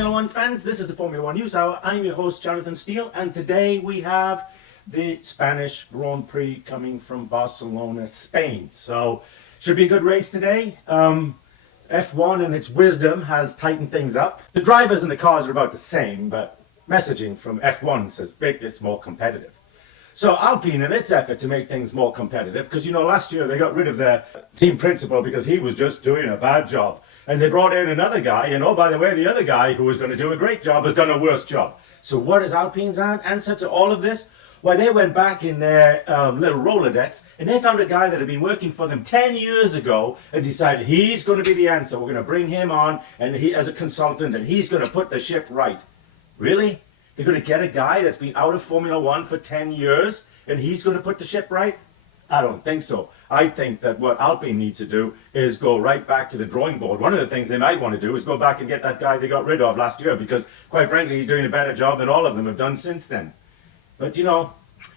Formula One fans, this is the Formula One News Hour. I'm your host, Jonathan Steele, and today we have the Spanish Grand Prix coming from Barcelona, Spain. So, should be a good race today. F1 and its wisdom has tightened things up. The drivers and the cars are about the same, but messaging from F1 says make this more competitive. So Alpine, in its effort to make things more competitive, because you know last year they got rid of their team principal because he was just doing a bad job. And they brought in another guy, and oh, by the way, the other guy who was going to do a great job has done a worse job. So what is Alpine's answer to all of this? Well, they went back in their little Rolodex, and they found a guy that had been working for them 10 years ago and decided he's going to be the answer. We're going to bring him on and he as a consultant, and he's going to put the ship right. Really? They're going to get a guy that's been out of Formula One for 10 years, and he's going to put the ship right? I don't think so. I think that what Alpine needs to do is go right back to the drawing board. One of the things they might want to do is go back and get that guy they got rid of last year, because quite frankly, he's doing a better job than all of them have done since then. But you know,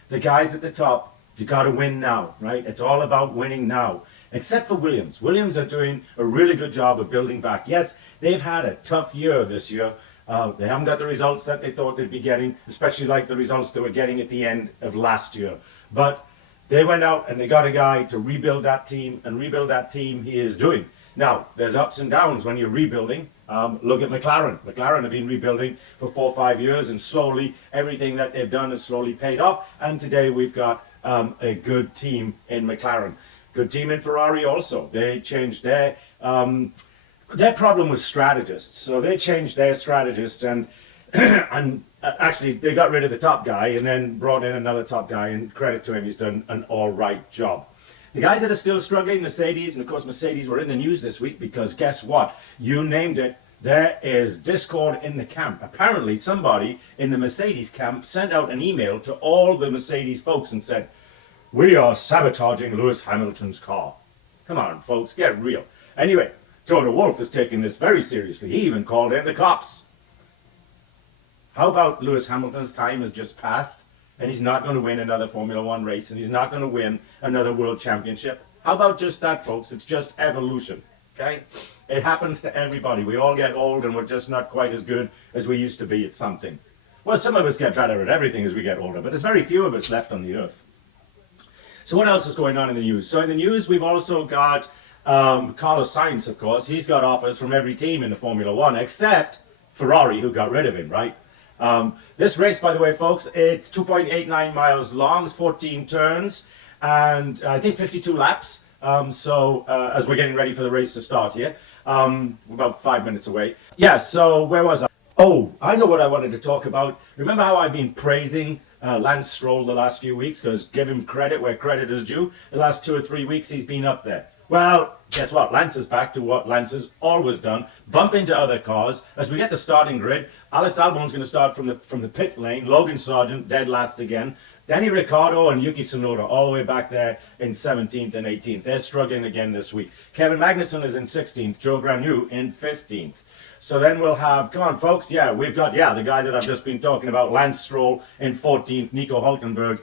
the guys at the top, you got to win now, right? It's all about winning now. Except for Williams. Williams are doing a really good job of building back. Yes, they've had a tough year this year. They haven't got the results that they thought they'd be getting, especially like the results they were getting at the end of last year. But they went out and they got a guy to rebuild that team, and rebuild that team he is doing. Now, there's ups and downs when you're rebuilding. Look at McLaren. McLaren have been rebuilding for 4 or 5 years, and slowly everything that they've done has slowly paid off. And today we've got a good team in McLaren. Good team in Ferrari also. They changed their problem was strategists. So they changed their strategist, and actually they got rid of the top guy and then brought in another top guy, and credit to him, he's done an all right job. The guys that are still struggling, Mercedes, and of course Mercedes were in the news this week because guess what? You named it. There is discord in the camp. Apparently somebody in the Mercedes camp sent out an email to all the Mercedes folks and said, "We are sabotaging Lewis Hamilton's car." Come on, folks, get real. Anyway, Toto Wolff is taking this very seriously. He even called in the cops. How about Lewis Hamilton's time has just passed, and he's not going to win another Formula One race, and he's not going to win another world championship? How about just that, folks? It's just evolution, okay? It happens to everybody. We all get old, and we're just not quite as good as we used to be at something. Well, some of us get better at everything as we get older, but there's very few of us left on the earth. So what else is going on in the news? So in the news, we've also got Carlos Sainz, of course. He's got offers from every team in the Formula One, except Ferrari, who got rid of him, right? This race, by the way, folks, it's 2.89 miles long, 14 turns, and I think 52 laps. As we're getting ready for the race to start here, about 5 minutes away. Yeah, so where was I? Oh, I know what I wanted to talk about. Remember how I've been praising Lance Stroll the last few weeks, because give him credit where credit is due. The last 2 or 3 weeks he's been up there. Well, guess what? Lance is back to what Lance has always done. Bump into other cars. As we get the starting grid, Alex Albon's going to start from the pit lane. Logan Sargent dead last again. Danny Ricciardo and Yuki Tsunoda all the way back there in 17th and 18th. They're struggling again this week. Kevin Magnussen is in 16th. Joe Granu in 15th. So then we'll have, come on folks, we've got, the guy that I've just been talking about, Lance Stroll in 14th, Nico Hulkenberg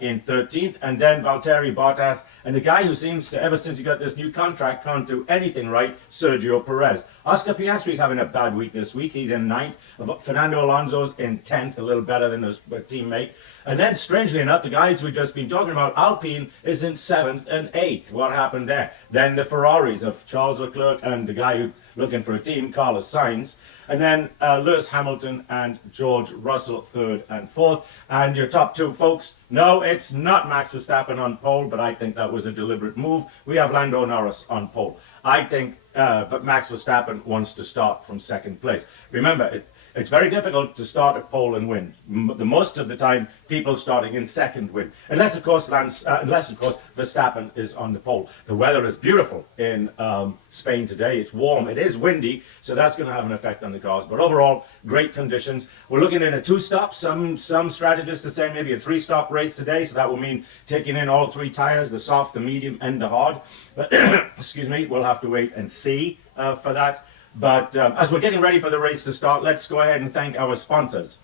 in 13th, and then Valtteri Bottas, and the guy who seems to, ever since he got this new contract, can't do anything right, Sergio Perez. Oscar Piastri's having a bad week this week. He's in 9th. Fernando Alonso's in 10th, a little better than his teammate. And then, strangely enough, the guys we've just been talking about, Alpine, is in 7th and 8th. What happened there? Then the Ferraris of Charles Leclerc and the guy who's looking for a team, Carlos Sainz. And then Lewis Hamilton and George Russell, 3rd and 4th. And your top 2 folks, no, it's not Max Verstappen on pole, but I think that was a deliberate move. We have Lando Norris on pole. I think but Max Verstappen wants to start from 2nd place. Remember, it's very difficult to start at pole and win. The most of the time, people starting in 2nd win, unless of course Verstappen is on the pole. The weather is beautiful in Spain today. It's warm. It is windy, so that's going to have an effect on the cars. But overall, great conditions. We're looking at a 2-stop. Some strategists are saying maybe a 3-stop race today, so that will mean taking in all 3 tires: the soft, the medium, and the hard. But excuse me, we'll have to wait and see for that. But as we're getting ready for the race to start, let's go ahead and thank our sponsors.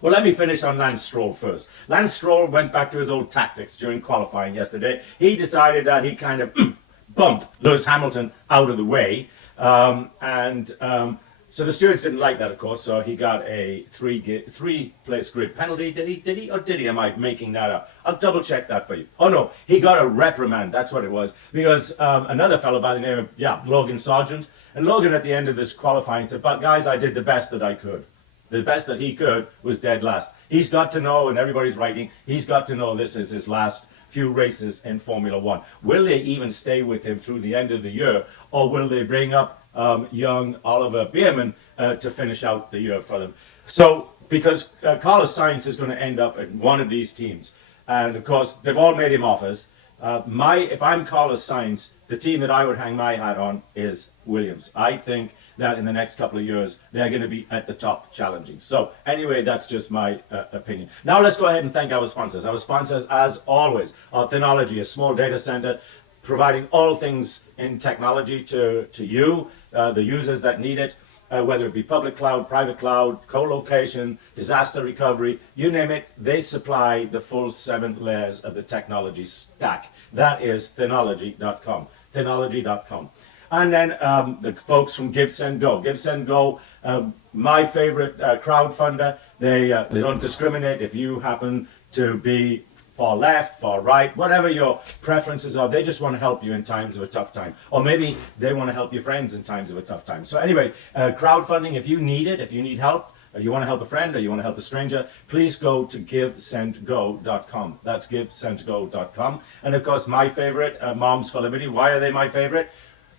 Well, let me finish on Lance Stroll first. Lance Stroll went back to his old tactics during qualifying yesterday. He decided that he kind of bump Lewis Hamilton out of the way and So the stewards didn't like that, of course. So he got a three-place grid penalty. Did he? Or did he? Am I making that up? I'll double check that for you. Oh no, he got a reprimand. That's what it was. Because another fellow by the name of Logan Sargent, and Logan at the end of this qualifying said, "But guys, I did the best that I could." The best that he could was dead last. He's got to know, and everybody's writing, he's got to know this is his last few races in Formula One. Will they even stay with him through the end of the year, or will they bring up young Oliver Bierman to finish out the year for them? So, because Carlos Sainz is going to end up at one of these teams, and of course, they've all made him offers. If I'm Carlos Sainz, the team that I would hang my hat on is Williams. I think that in the next couple of years, they're going to be at the top challenging. So anyway, that's just my opinion. Now let's go ahead and thank our sponsors. Our sponsors, as always, are Thenology, a small data center providing all things in technology to you, the users that need it. Whether it be public cloud, private cloud, co-location, disaster recovery, you name it, they supply the full 7 layers of the technology stack. That is Thenology.com. Thenology.com. And then the folks from Give, Send, Go. Give, Send, Go, my favorite crowdfunder. They don't discriminate. If you happen to be far left, far right, whatever your preferences are, they just want to help you in times of a tough time. Or maybe they want to help your friends in times of a tough time. So anyway, crowdfunding, if you need it, if you need help, or you want to help a friend, or you want to help a stranger, please go to GiveSendGo.com. That's GiveSendGo.com. And of course, my favorite, Moms for Liberty. Why are they my favorite?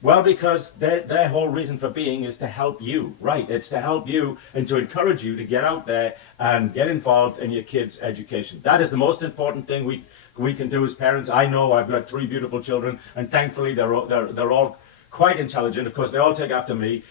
Well, because their whole reason for being is to help you, right? It's to help you and to encourage you to get out there and get involved in your kids' education. That is the most important thing we can do as parents. I know I've got 3 beautiful children, and thankfully they're all quite intelligent. Of course, they all take after me.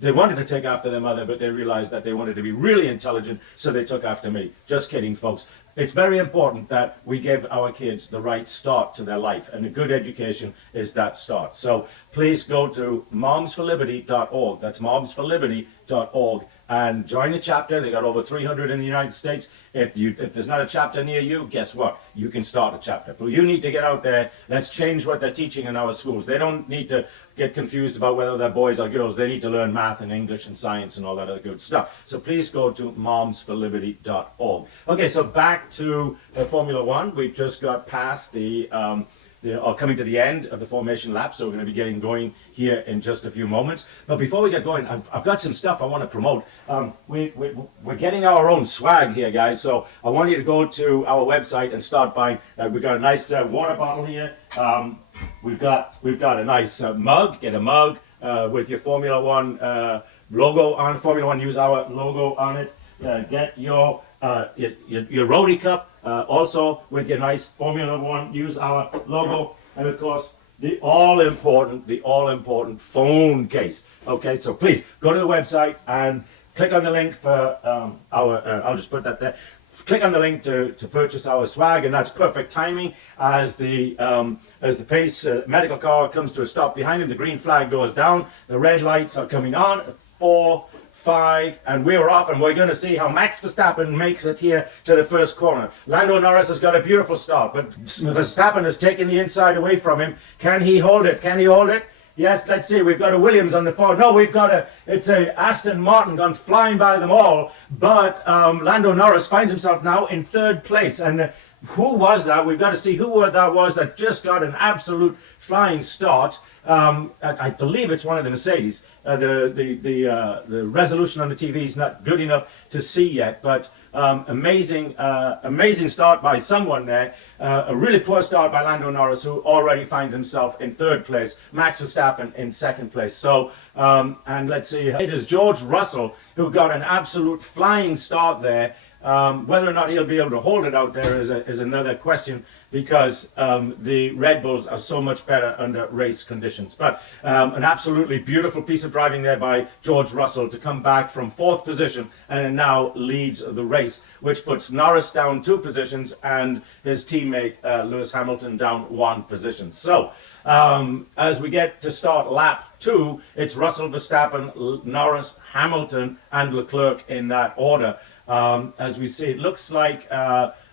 They wanted to take after their mother, but they realized that they wanted to be really intelligent, so they took after me. Just kidding, folks. It's very important that we give our kids the right start to their life, and a good education is that start. So please go to momsforliberty.org. That's momsforliberty.org. And join a chapter. They got over 300 in the United States. If there's not a chapter near you, guess what? You can start a chapter. But you need to get out there. Let's change what they're teaching in our schools. They don't need to get confused about whether they're boys or girls. They need to learn math and English and science and all that other good stuff. So please go to momsforliberty.org. Okay, so back to Formula One. We've just got past coming to the end of the formation lap, so we're going to be getting going here in just a few moments. But before we get going, I've got some stuff I want to promote. We're getting our own swag here, guys, so I want you to go to our website and start buying. We've got a nice water bottle here. We've got a nice mug. Get a mug with your Formula One logo on. Formula One, use our logo on it. Get your roadie cup, also with your nice Formula One, use our logo, and of course the all important phone case. Okay, so please go to the website and click on the link for I'll just put that there. Click on the link to purchase our swag, and that's perfect timing as the Pace medical car comes to a stop behind him. The green flag goes down, the red lights are coming on. 4, 5, and we're off, and we're going to see how Max Verstappen makes it here to the first corner. Lando Norris has got a beautiful start, but Verstappen has taken the inside away from him. Can he hold it? Can he hold it? Yes, let's see. We've got a Williams on the far. No, it's a Aston Martin gone flying by them all, but Lando Norris finds himself now in 3rd place. And who was that? We've got to see who that was that just got an absolute flying start. I believe it's one of the Mercedes. The resolution on the TV is not good enough to see yet, but amazing start by someone there. A really poor start by Lando Norris, who already finds himself in 3rd place. Max Verstappen in 2nd place. So, and let's see, it is George Russell who got an absolute flying start there. Whether or not he'll be able to hold it out there is another question, because the Red Bulls are so much better under race conditions. But an absolutely beautiful piece of driving there by George Russell to come back from 4th position and now leads the race, which puts Norris down 2 positions and his teammate Lewis Hamilton down 1 position. So as we get to start lap 2, it's Russell, Verstappen, Norris, Hamilton, and Leclerc in that order. As we see, it looks like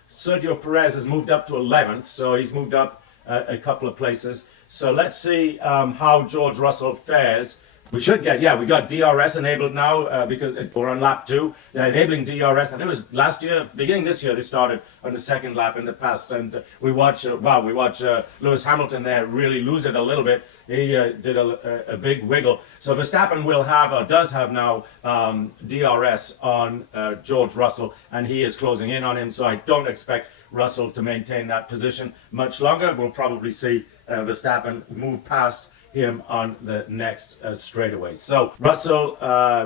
Sergio Perez has moved up to 11th, so he's moved up a couple of places. So let's see how George Russell fares We should get, yeah, we got DRS enabled now because we're on lap 2. They're enabling DRS. I think it was last year, beginning this year, they started on the second lap in the past. And we watch, Lewis Hamilton there really lose it a little bit. He did a big wiggle. So Verstappen will have, or does have now, DRS on George Russell, and he is closing in on him. So I don't expect Russell to maintain that position much longer. We'll probably see Verstappen move past him on the next straightaway. So Russell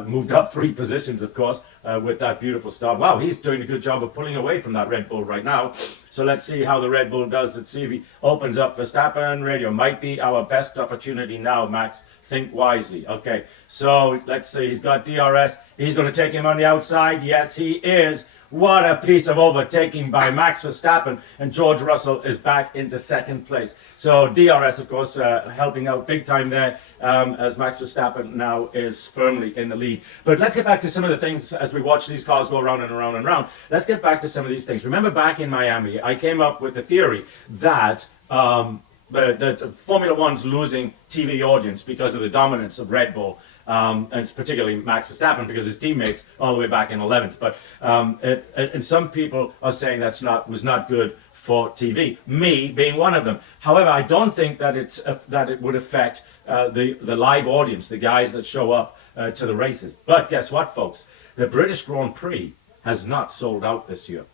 moved up 3 positions, of course, with that beautiful start. Wow, he's doing a good job of pulling away from that Red Bull right now. So let's see how the Red Bull does. Let's see if he opens up Verstappen. Radio might be our best opportunity now, Max. Think wisely. Okay, so let's see. He's got DRS. He's going to take him on the outside. Yes, he is. What a piece of overtaking by Max Verstappen, and George Russell is back into second place. So DRS, of course, helping out big time there as Max Verstappen now is firmly in the lead. But let's get back to some of the things as we watch these cars go around and around and around. Let's get back to some of these things. Remember back in Miami, I came up with the theory that the Formula One's losing TV audience because of the dominance of Red Bull. And it's particularly Max Verstappen because his teammates all the way back in 11th. But and some people are saying was not good for TV. Me being one of them. However, I don't think that it would affect the live audience, the guys that show up to the races. But guess what, folks? The British Grand Prix has not sold out this year.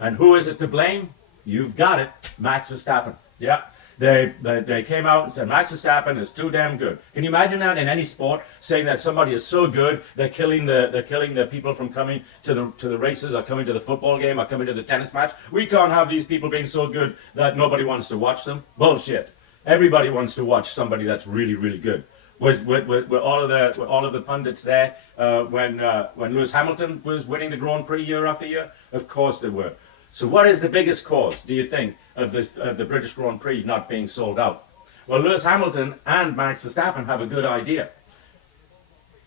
And who is it to blame? You've got it, Max Verstappen. Yeah. They came out and said Max Verstappen is too damn good. Can you imagine that in any sport, saying that somebody is so good they're killing the people from coming to the races or coming to the football game or coming to the tennis match? We can't have these people being so good that nobody wants to watch them. Bullshit. Everybody wants to watch somebody that's really, really good. Were all of the pundits there when Lewis Hamilton was winning the Grand Prix year after year? Of course they were. So what is the biggest cause, do you think, of the British Grand Prix not being sold out? Well, Lewis Hamilton and Max Verstappen have a good idea.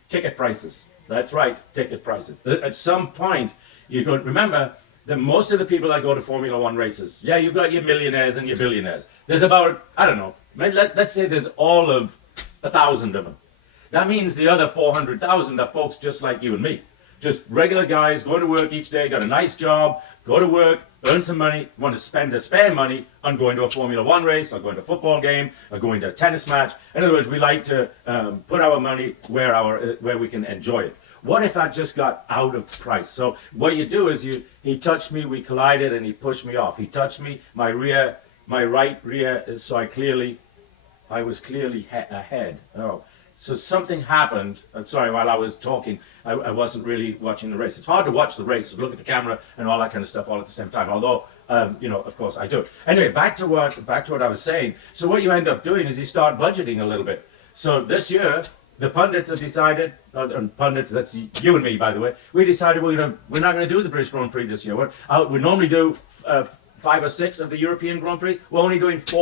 Ticket prices. That's right, ticket prices. At some point, you're going to remember that most of the people that go to Formula One races, yeah, you've got your millionaires and your billionaires. There's about, I don't know, let's say there's all of 1,000 of them. That means the other 400,000 are folks just like you and me. Just regular guys going to work each day, got a nice job, go to work, earn some money, want to spend their spare money on going to a Formula One race, or going to a football game, or going to a tennis match. In other words, we like to put our money where we can enjoy it. What if that just got out of price? So what you do is he touched me, we collided, and he pushed me off. He touched me, my right rear, so I was clearly ahead. Oh. So something happened. I'm sorry, while I was talking, I wasn't really watching the race. It's hard to watch the race, look at the camera, and all that kind of stuff all at the same time. Although, of course, I do it. Anyway, back to what I was saying. So what you end up doing is you start budgeting a little bit. So this year, the pundits have decided, and pundits, that's you and me, by the way, we decided we're not going to do the British Grand Prix this year. We normally do 5 or 6 of the European Grand Prix. We're only doing 3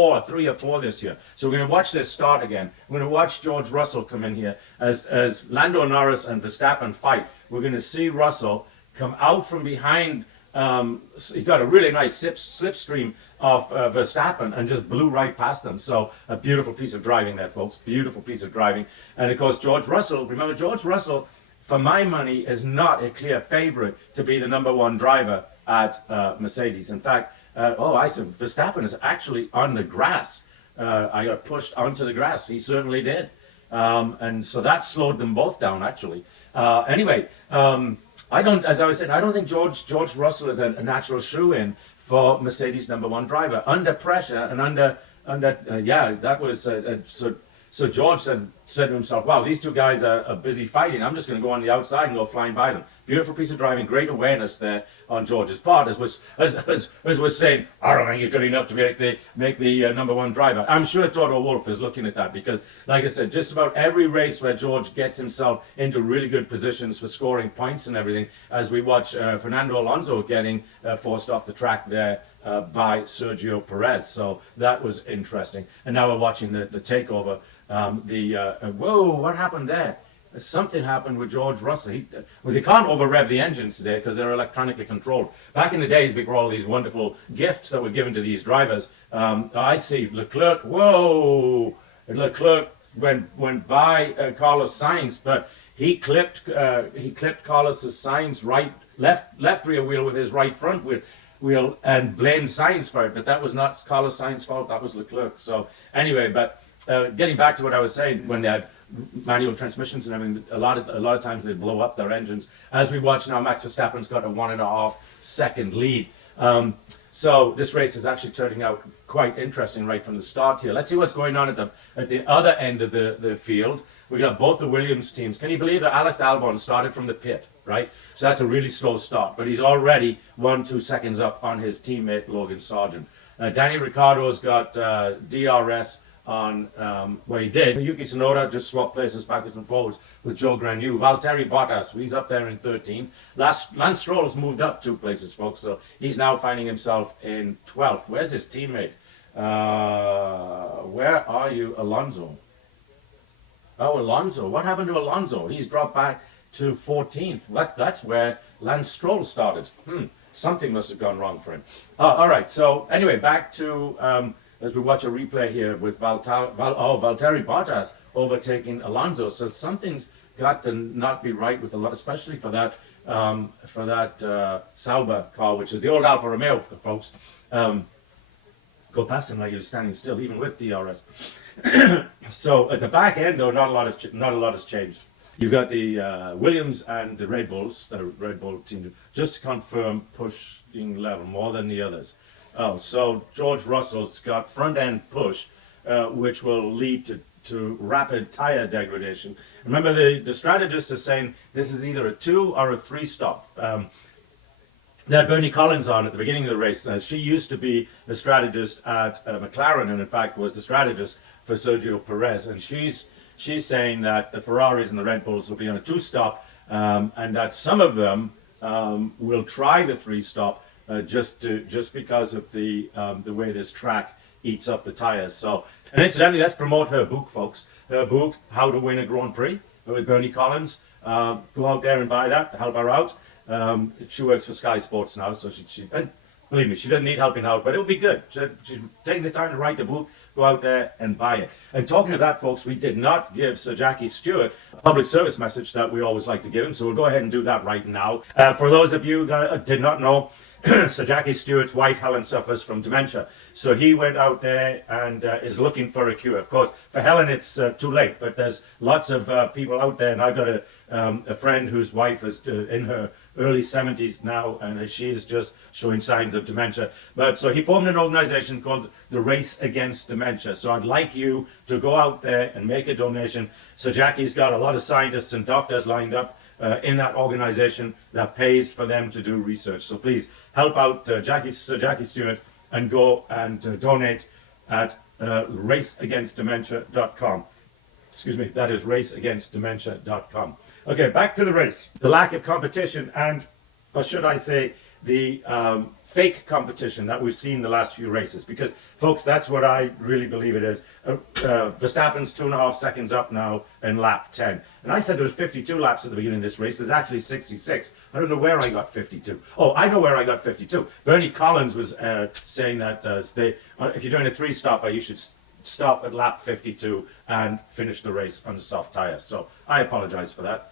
or 4 this year. So we're going to watch this start again. We're going to watch George Russell come in here as Lando Norris and Verstappen fight. We're going to see Russell come out from behind. He got a really nice slipstream of Verstappen and just blew right past them. So a beautiful piece of driving there, folks. Beautiful piece of driving. And of course, George Russell, remember George Russell, for my money, is not a clear favorite to be the #1 driver at Mercedes. In fact, I said Verstappen is actually on the grass. I got pushed onto the grass. He certainly did. And so that slowed them both down, actually. Anyway, as I was saying, I don't think George Russell is a natural shoe-in for Mercedes #1 driver. Under pressure and that was, so George said to himself, wow, these 2 guys are busy fighting. I'm just going to go on the outside and go flying by them. Beautiful piece of driving, great awareness there on George's part, as was saying, I don't think he's good enough to make the #1 driver. I'm sure Toto Wolff is looking at that because, like I said, just about every race where George gets himself into really good positions for scoring points and everything, as we watch Fernando Alonso getting forced off the track there by Sergio Perez. So that was interesting. And now we're watching the takeover. Whoa, what happened there? Something happened with George Russell. They can't over-rev the engines today because they're electronically controlled. Back in the days, before all these wonderful gifts that were given to these drivers, I see Leclerc. Whoa! Leclerc went by Carlos Sainz, but he clipped Carlos's Sainz left rear wheel with his right front wheel and blamed Sainz for it. But that was not Carlos Sainz's fault. That was Leclerc. So anyway, but getting back to what I was saying, when they have manual transmissions and everything, a lot of times they blow up their engines. As we watch now, Max Verstappen's got a 1.5 second lead. So this race is actually turning out quite interesting right from the start here. Let's see what's going on at the other end of the field. We got both the Williams teams. Can you believe that Alex Albon started from the pit, right? So that's a really slow start, but he's already 1-2 seconds up on his teammate Logan Sargent. Danny Ricciardo's got DRS on he did. Yuki Tsunoda just swapped places backwards and forwards with Joe Granu. Valtteri Bottas, he's up there in 13. Lance Stroll's moved up 2 places, folks, so he's now finding himself in 12th. Where's his teammate? Where are you, Alonso? Oh, Alonso. What happened to Alonso? He's dropped back to 14th. That's where Lance Stroll started. Something must have gone wrong for him. All right, so anyway, back to... as we watch a replay here with Valtteri Bottas overtaking Alonso. So something's got to not be right with Alonso, especially for that Sauber car, which is the old Alfa Romeo, folks. Go past him like he was standing still, even with DRS. So at the back end, though, not a lot has changed. You've got the Williams and the Red Bulls, the Red Bull team, just to confirm pushing level more than the others. Oh, so George Russell's got front end push, which will lead to rapid tire degradation. Remember, the strategist is saying this is either a 2 or a 3 stop. That Bernie Collins on at the beginning of the race. She used to be the strategist at McLaren, and in fact was the strategist for Sergio Perez. And she's saying that the Ferraris and the Red Bulls will be on a 2 stop, and that some of them will try the 3 stop. Just because of the way this track eats up the tires. So, and incidentally, let's promote her book, folks. Her book, How to Win a Grand Prix, with Bernie Collins. Go out there and buy that. Help her out. She works for Sky Sports now, so she and believe me, she doesn't need helping out, but it will be good. She's taking the time to write the book. Go out there and buy it. And talking of that, folks, we did not give Sir Jackie Stewart a public service message that we always like to give him, so we'll go ahead and do that right now. For those of you that did not know, so Jackie Stewart's wife, Helen, suffers from dementia. So he went out there and is looking for a cure. Of course, for Helen, it's too late, but there's lots of people out there, and I've got a friend whose wife is in her early 70s now, and she is just showing signs of dementia. But so he formed an organization called the Race Against Dementia. So I'd like you to go out there and make a donation. So Jackie's got a lot of scientists and doctors lined up in that organization that pays for them to do research. So please help out Sir Jackie Stewart and go and donate at raceagainstdementia.com. Excuse me, that is raceagainstdementia.com. Okay, back to the race. The lack of competition and, or should I say, the fake competition that we've seen the last few races. Because, folks, that's what I really believe it is. Verstappen's 2.5 seconds up now in lap 10. And I said there was 52 laps at the beginning of this race. There's actually 66. I don't know where I got 52. Oh, I know where I got 52. Bernie Collins was saying that if you're doing a 3-stopper, you should stop at lap 52 and finish the race on the soft tires. So I apologize for that.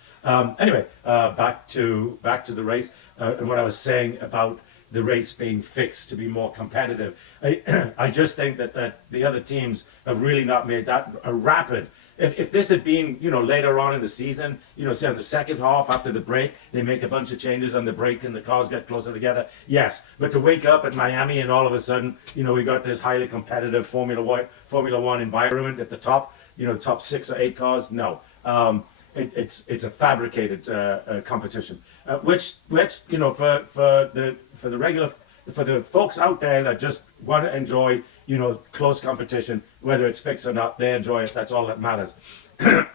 Anyway, back to the race and what I was saying about the race being fixed to be more competitive. I just think that the other teams have really not made that a rapid. If this had been, later on in the season, say on the second half after the break, they make a bunch of changes on the break and the cars get closer together, yes. But to wake up at Miami and all of a sudden, we got this highly competitive Formula One environment at the top, top 6 or 8 cars, no. It's a fabricated competition, which for the folks out there that just want to enjoy close competition, whether it's fixed or not, they enjoy it. That's all that matters.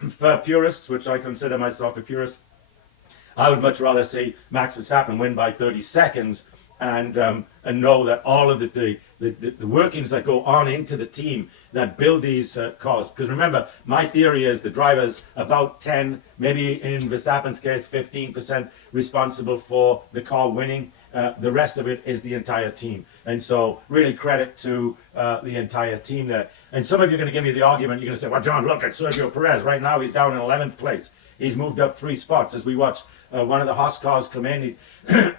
For purists, which I consider myself a purist, I would much rather see Max Verstappen win by 30 seconds and know that all of the workings that go on into the team that build these cars. Because remember, my theory is the driver's about 10, maybe in Verstappen's case, 15% responsible for the car winning. The rest of it is the entire team. And so really credit to the entire team there. And some of you are going to give me the argument. You're going to say, well, John, look at Sergio Perez. Right now he's down in 11th place. He's moved up 3 spots. As we watch one of the Haas cars come in,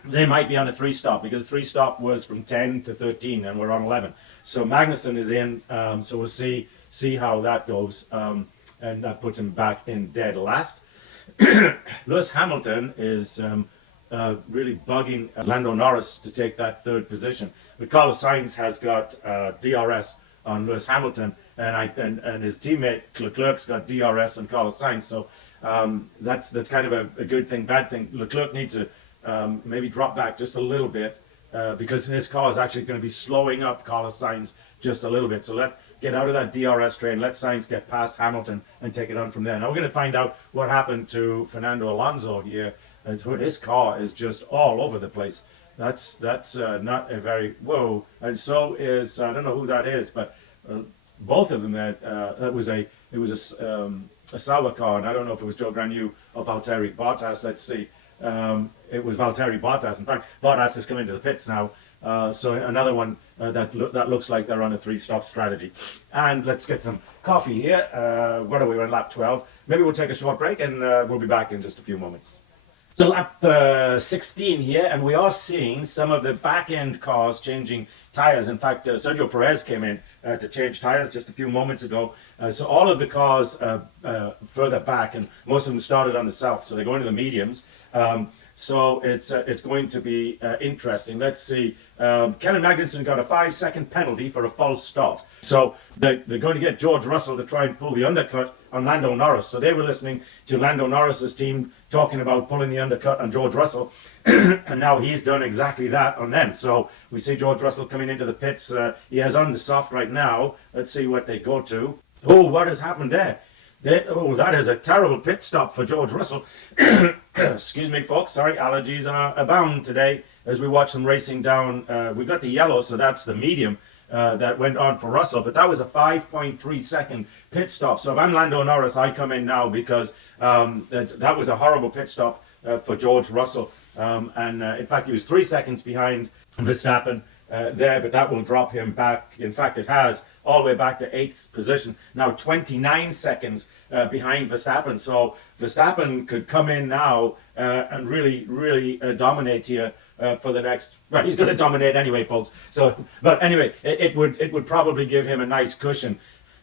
they might be on a 3-stop, because 3-stop was from 10 to 13 and we're on 11. So Magnussen is in, so we'll see how that goes. And that puts him back in dead last. Lewis Hamilton is really bugging Lando Norris to take that 3rd position. But Carlos Sainz has got DRS on Lewis Hamilton, and his teammate Leclerc's got DRS on Carlos Sainz. So that's kind of a good thing, bad thing. Leclerc needs to maybe drop back just a little bit, because his car is actually going to be slowing up Carlos Sainz just a little bit. So get out of that DRS train, let Sainz get past Hamilton and take it on from there. Now we're going to find out what happened to Fernando Alonso here. His car is just all over the place. That's not a very, whoa. And so is, I don't know who that is, but both of them, it was a Sauber car, and I don't know if it was Joe Granu or Valtteri Bottas. Let's see. It was Valtteri Bottas. In fact, Bottas has come into the pits now. So another one that looks like they're on a 3-stop strategy. And let's get some coffee here. What are we on lap 12? Maybe we'll take a short break, and we'll be back in just a few moments. So lap 16 here, and we are seeing some of the back-end cars changing tires. In fact, Sergio Perez came in to change tires just a few moments ago. So all of the cars further back, and most of them started on the soft, so they're going to the mediums. So it's going to be interesting. Let's see. Kevin Magnussen got a 5-second penalty for a false start. So they're going to get George Russell to try and pull the undercut on Lando Norris. So they were listening to Lando Norris's team talking about pulling the undercut on George Russell. And now he's done exactly that on them. So we see George Russell coming into the pits. He has on the soft right now. Let's see what they go to. Oh, what has happened there? That is a terrible pit stop for George Russell. Excuse me, folks. Sorry, allergies are abound today as we watch them racing down. We got the yellow, so that's the medium that went on for Russell. But that was a 5.3 second pit stop. So if I'm Lando Norris, I come in now because that was a horrible pit stop for George Russell. In fact, he was 3 seconds behind Verstappen there, but that will drop him back. In fact, it has all the way back to 8th position. Now 29 seconds behind Verstappen. So Verstappen could come in now and really dominate here for the next. Well, he's going to dominate anyway, folks. So, but anyway, it would probably give him a nice cushion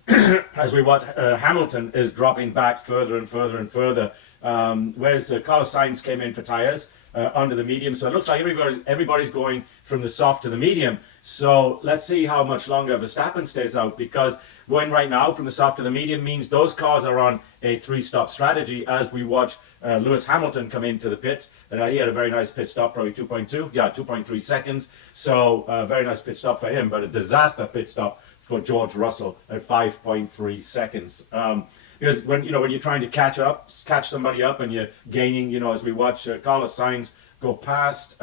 as we watch. Hamilton is dropping back further and further and further. Whereas Carlos Sainz came in for tires under the medium, so it looks like everybody's going from the soft to the medium. So let's see how much longer Verstappen stays out, because going right now from the soft to the medium means those cars are on a 3-stop strategy as we watch Lewis Hamilton come into the pits. And he had a very nice pit stop, probably 2.3 seconds. So very nice pit stop for him, but a disaster pit stop for George Russell at 5.3 seconds. Because when you're trying to catch somebody up, and you're gaining, as we watch Carlos Sainz go past,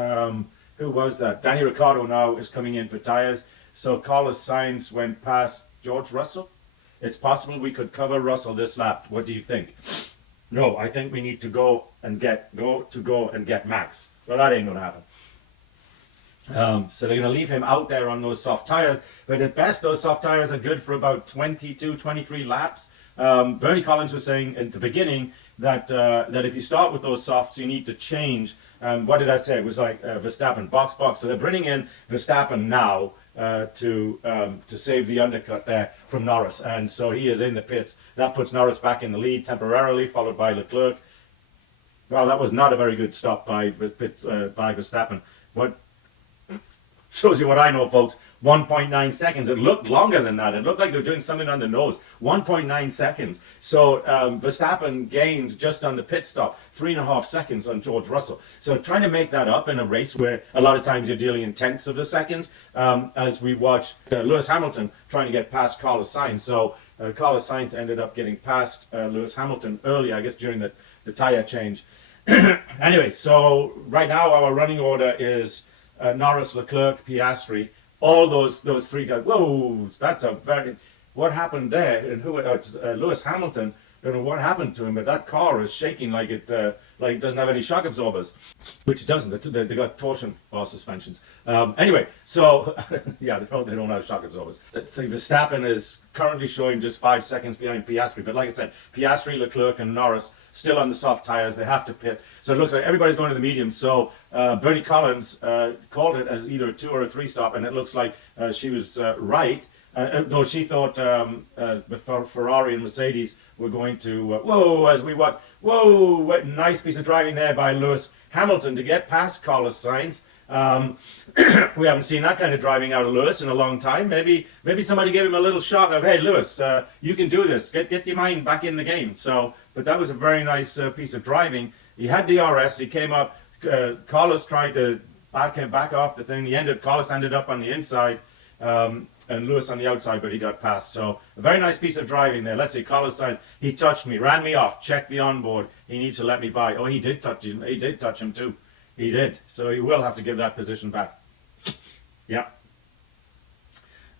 who was that? Danny Ricciardo now is coming in for tires. So Carlos Sainz went past George Russell. It's possible we could cover Russell this lap. What do you think? No, I think we need to go and get Max. Well, that ain't going to happen. So they're going to leave him out there on those soft tires. But at best, those soft tires are good for about 22, 23 laps. Bernie Collins was saying at the beginning that if you start with those softs, you need to change. What did I say? It was like Verstappen, box. So they're bringing in Verstappen now to save the undercut there from Norris. And so he is in the pits. That puts Norris back in the lead temporarily, followed by Leclerc. Well, that was not a very good stop by Verstappen. What shows you what I know, folks. 1.9 seconds. It looked longer than that. It looked like they were doing something on the nose. 1.9 seconds. So Verstappen gained just on the pit stop 3.5 seconds on George Russell. So trying to make that up in a race where a lot of times you're dealing in tenths of a second, as we watch Lewis Hamilton trying to get past Carlos Sainz. So Carlos Sainz ended up getting past Lewis Hamilton early, I guess, during the tire change. Anyway, so right now our running order is Norris, Leclerc, Piastri. All those 3 guys. Whoa, that's a very. What happened there? And Lewis Hamilton. Don't know what happened to him, but that car is shaking like it like it doesn't have any shock absorbers, which it doesn't. They got torsion bar suspensions. Anyway, so yeah, they don't have shock absorbers. Let's see, Verstappen is currently showing just 5 seconds behind Piastri, but like I said, Piastri, Leclerc, and Norris still on the soft tires. They have to pit, so it looks like everybody's going to the mediums. So Bernie Collins called it as either a 2 or a 3 stop, and it looks like she was right. Though she thought Ferrari and Mercedes were going to, as we watch, what nice piece of driving there by Lewis Hamilton to get past Carlos Sainz. We haven't seen that kind of driving out of Lewis in a long time. Maybe somebody gave him a little shot of, hey, Lewis, you can do this. Get your mind back in the game. So, but that was a very nice piece of driving. He had DRS. He came up. Carlos tried to back off the thing. Carlos ended up on the inside. And Lewis on the outside, but he got past. So a very nice piece of driving there. Let's see, Carlos Sainz, he touched me, ran me off, checked the onboard. He needs to let me by. Oh, he did touch him. He did touch him too. He did. So he will have to give that position back. Yeah.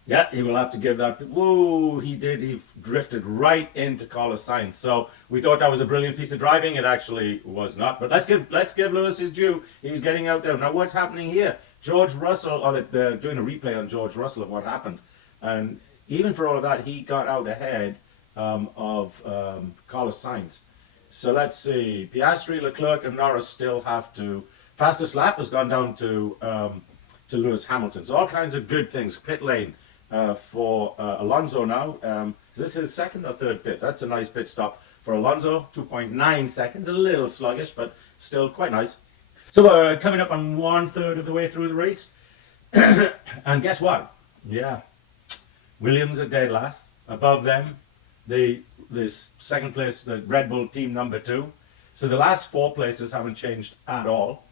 Yeah, he will have to give that. Whoa, he did. He drifted right into Carlos Sainz. So we thought that was a brilliant piece of driving. It actually was not. But let's give Lewis his due. He's getting out there. Now what's happening here? George Russell, they're doing a replay on George Russell of what happened. And even for all of that, he got out ahead of Carlos Sainz. So let's see. Piastri, Leclerc, and Norris still have to. Fastest lap has gone down to Lewis Hamilton. So all kinds of good things. Pit lane for Alonso now. Is this his second or third pit? That's a nice pit stop for Alonso. 2.9 seconds. A little sluggish, but still quite nice. So we're coming up on 1/3 of the way through the race. And guess what? Yeah. Williams are dead last. Above them, this second place, the Red Bull team number 2. So the last 4 places haven't changed at all.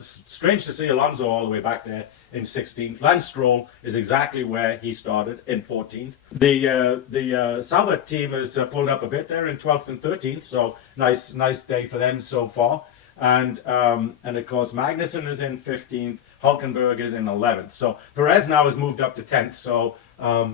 Strange to see Alonso all the way back there in 16th. Lance Stroll is exactly where he started in 14th. The Sauber team has pulled up a bit there in 12th and 13th. So nice day for them so far. And of course Magnussen is in 15th, Hulkenberg is in 11th. So Perez now has moved up to 10th, so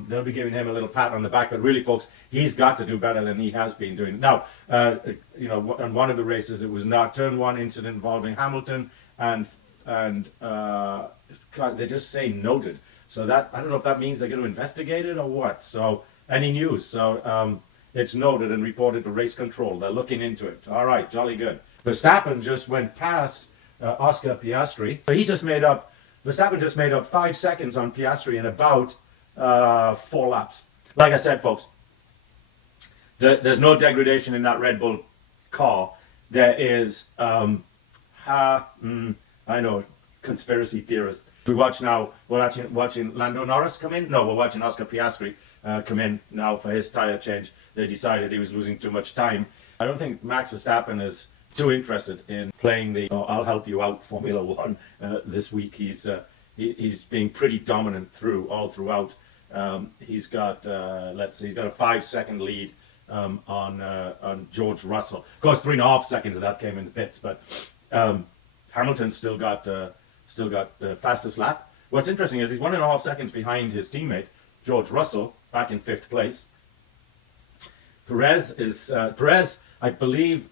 they'll be giving him a little pat on the back. But really, folks, he's got to do better than he has been doing. Now, on one of the races, it was not turn 1 incident involving Hamilton, and they just say noted. So that, I don't know if that means they're going to investigate it or what. So any news? So it's noted and reported to race control. They're looking into it. All right, jolly good. Verstappen just went past Oscar Piastri. So Verstappen just made up 5 seconds on Piastri in about 4 laps. Like I said, folks, there's no degradation in that Red Bull car. There is, I know, conspiracy theorists. We watch now, we're watching Lando Norris come in. No, we're watching Oscar Piastri come in now for his tyre change. They decided he was losing too much time. I don't think Max Verstappen is too interested in playing the I'll help you out Formula One this week. He's being pretty dominant all throughout. He's got he's got a 5-second lead on George Russell. Of course, 3.5 seconds of that came in the pits, but Hamilton still got the fastest lap. What's interesting is he's 1.5 seconds behind his teammate George Russell, back in 5th place. Perez, I believe,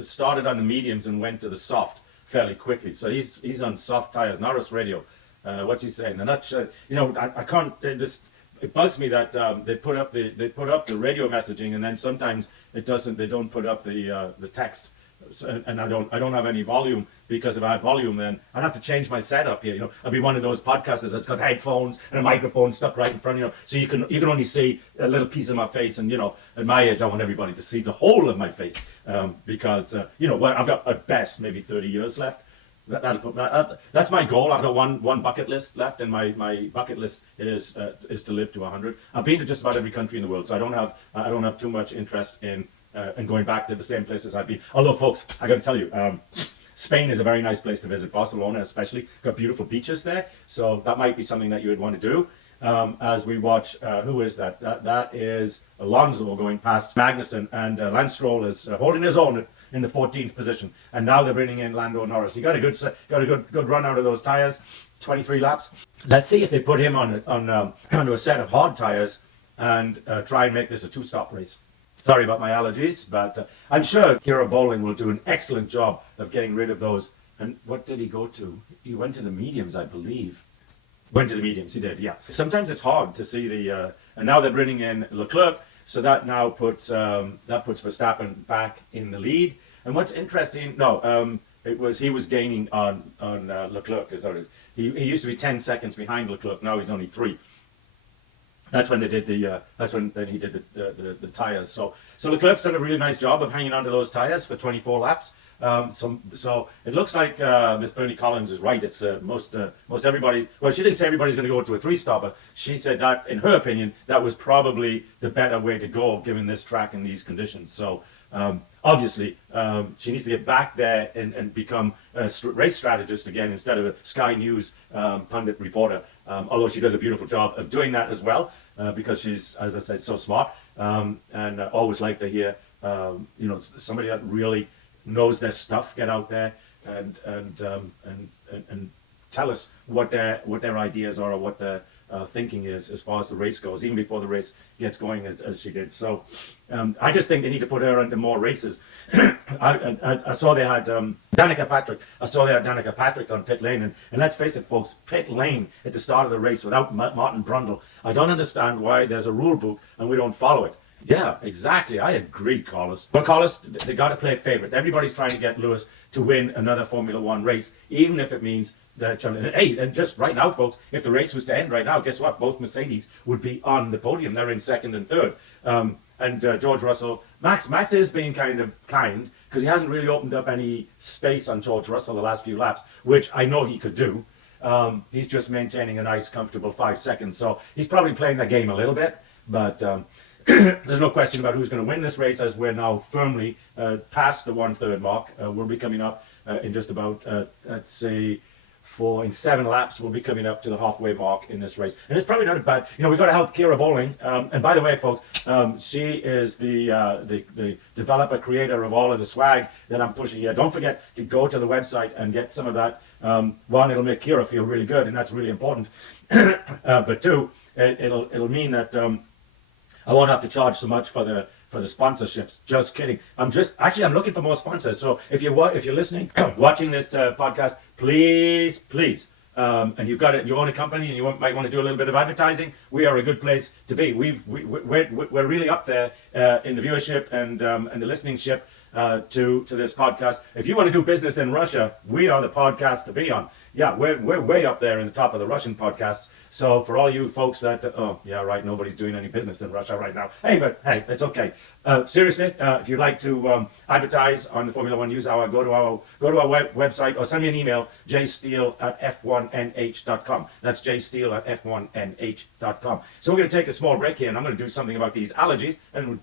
started on the mediums and went to the soft fairly quickly. So he's on soft tires. Norris radio. What's he saying? They're not sure. I can't. It bugs me that they put up the radio messaging, and then sometimes it doesn't. They don't put up the text. So, and I don't have any volume, because if I had volume, then I'd have to change my setup here. I'd be one of those podcasters that's got headphones and a microphone stuck right in front. So you can only see a little piece of my face, and at my age, I want everybody to see the whole of my face, because I've got at best maybe 30 years left. That's my goal. I've got one bucket list left, and my bucket list is to live to 100. I've been to just about every country in the world, so I don't have too much interest in going back to the same places I've been. Although, folks, I got to tell you, Spain is a very nice place to visit. Barcelona, especially, got beautiful beaches there, so that might be something that you would want to do. As we watch, who is that? That is Alonso going past Magnussen, and Lance Stroll is holding his own in the 14th position. And now they're bringing in Lando Norris. He got a good run out of those tires, 23 laps. Let's see if they put him onto a set of hard tires and try and make this a 2-stop race. Sorry about my allergies, but I'm sure Kira Bowling will do an excellent job of getting rid of those. And what did he go to? He went to the mediums, I believe. Went to the mediums, he did, yeah. Sometimes it's hard to see the, and now they're bringing in Leclerc, so that now puts Verstappen back in the lead. And what's interesting, he was gaining on Leclerc. He used to be 10 seconds behind Leclerc. Now he's only 3. That's when they did he did the tires. So Leclerc's done a really nice job of hanging onto those tires for 24 laps. So it looks like Miss Bernie Collins is right. It's most everybody. Well, she didn't say everybody's going to go to a 3-stopper. She said that, in her opinion, that was probably the better way to go given this track and these conditions. So obviously, she needs to get back there and become a race strategist again instead of a Sky News pundit reporter. Although she does a beautiful job of doing that as well, because she's, as I said, so smart. And always like to hear, somebody that really knows their stuff get out there and tell us what their ideas are or what their thinking is as far as the race goes, even before the race gets going, as she did. So I just think they need to put her into more races. I saw they had Danica Patrick. I saw they had Danica Patrick on pit lane, and let's face it, folks, pit lane at the start of the race without Martin Brundle. I don't understand why there's a rule book and we don't follow it. Yeah, exactly. I agree, Carlos. But Carlos, they got to play favorite. Everybody's trying to get Lewis to win another Formula One race, even if it means that. Hey, and just right now, folks, if the race was to end right now, guess what? Both Mercedes would be on the podium. They're in second and third. And George Russell, Max is being kind because he hasn't really opened up any space on George Russell the last few laps, which I know he could do. He's just maintaining a nice, comfortable 5 seconds. So he's probably playing the game a little bit, but. There's no question about who's going to win this race, as we're now firmly past the 1/3 mark. We'll be coming up in just about, let's say, in 7 laps, we'll be coming up to the halfway mark in this race. And it's probably not bad. We've got to help Kira Bowling. And by the way, folks, she is the developer, creator of all of the swag that I'm pushing here. Don't forget to go to the website and get some of that. One, it'll make Kira feel really good, and that's really important. But 2, it'll mean that I won't have to charge so much for the sponsorships. Just kidding. I'm looking for more sponsors. So if you're listening, watching this podcast, please, and you've got it, you own a company and you might want to do a little bit of advertising, we are a good place to be. We're really up there in the viewership and the listening-ship to this podcast. If you want to do business in Russia, we are the podcast to be on. Yeah, we're way up there in the top of the Russian podcasts. So for all you folks that, nobody's doing any business in Russia right now. Hey, it's okay. Seriously, if you'd like to advertise on the Formula One News Hour, go to our website or send me an email, jsteele@f1nh.com. That's jsteele@f1nh.com. So we're going to take a small break here, and I'm going to do something about these allergies, and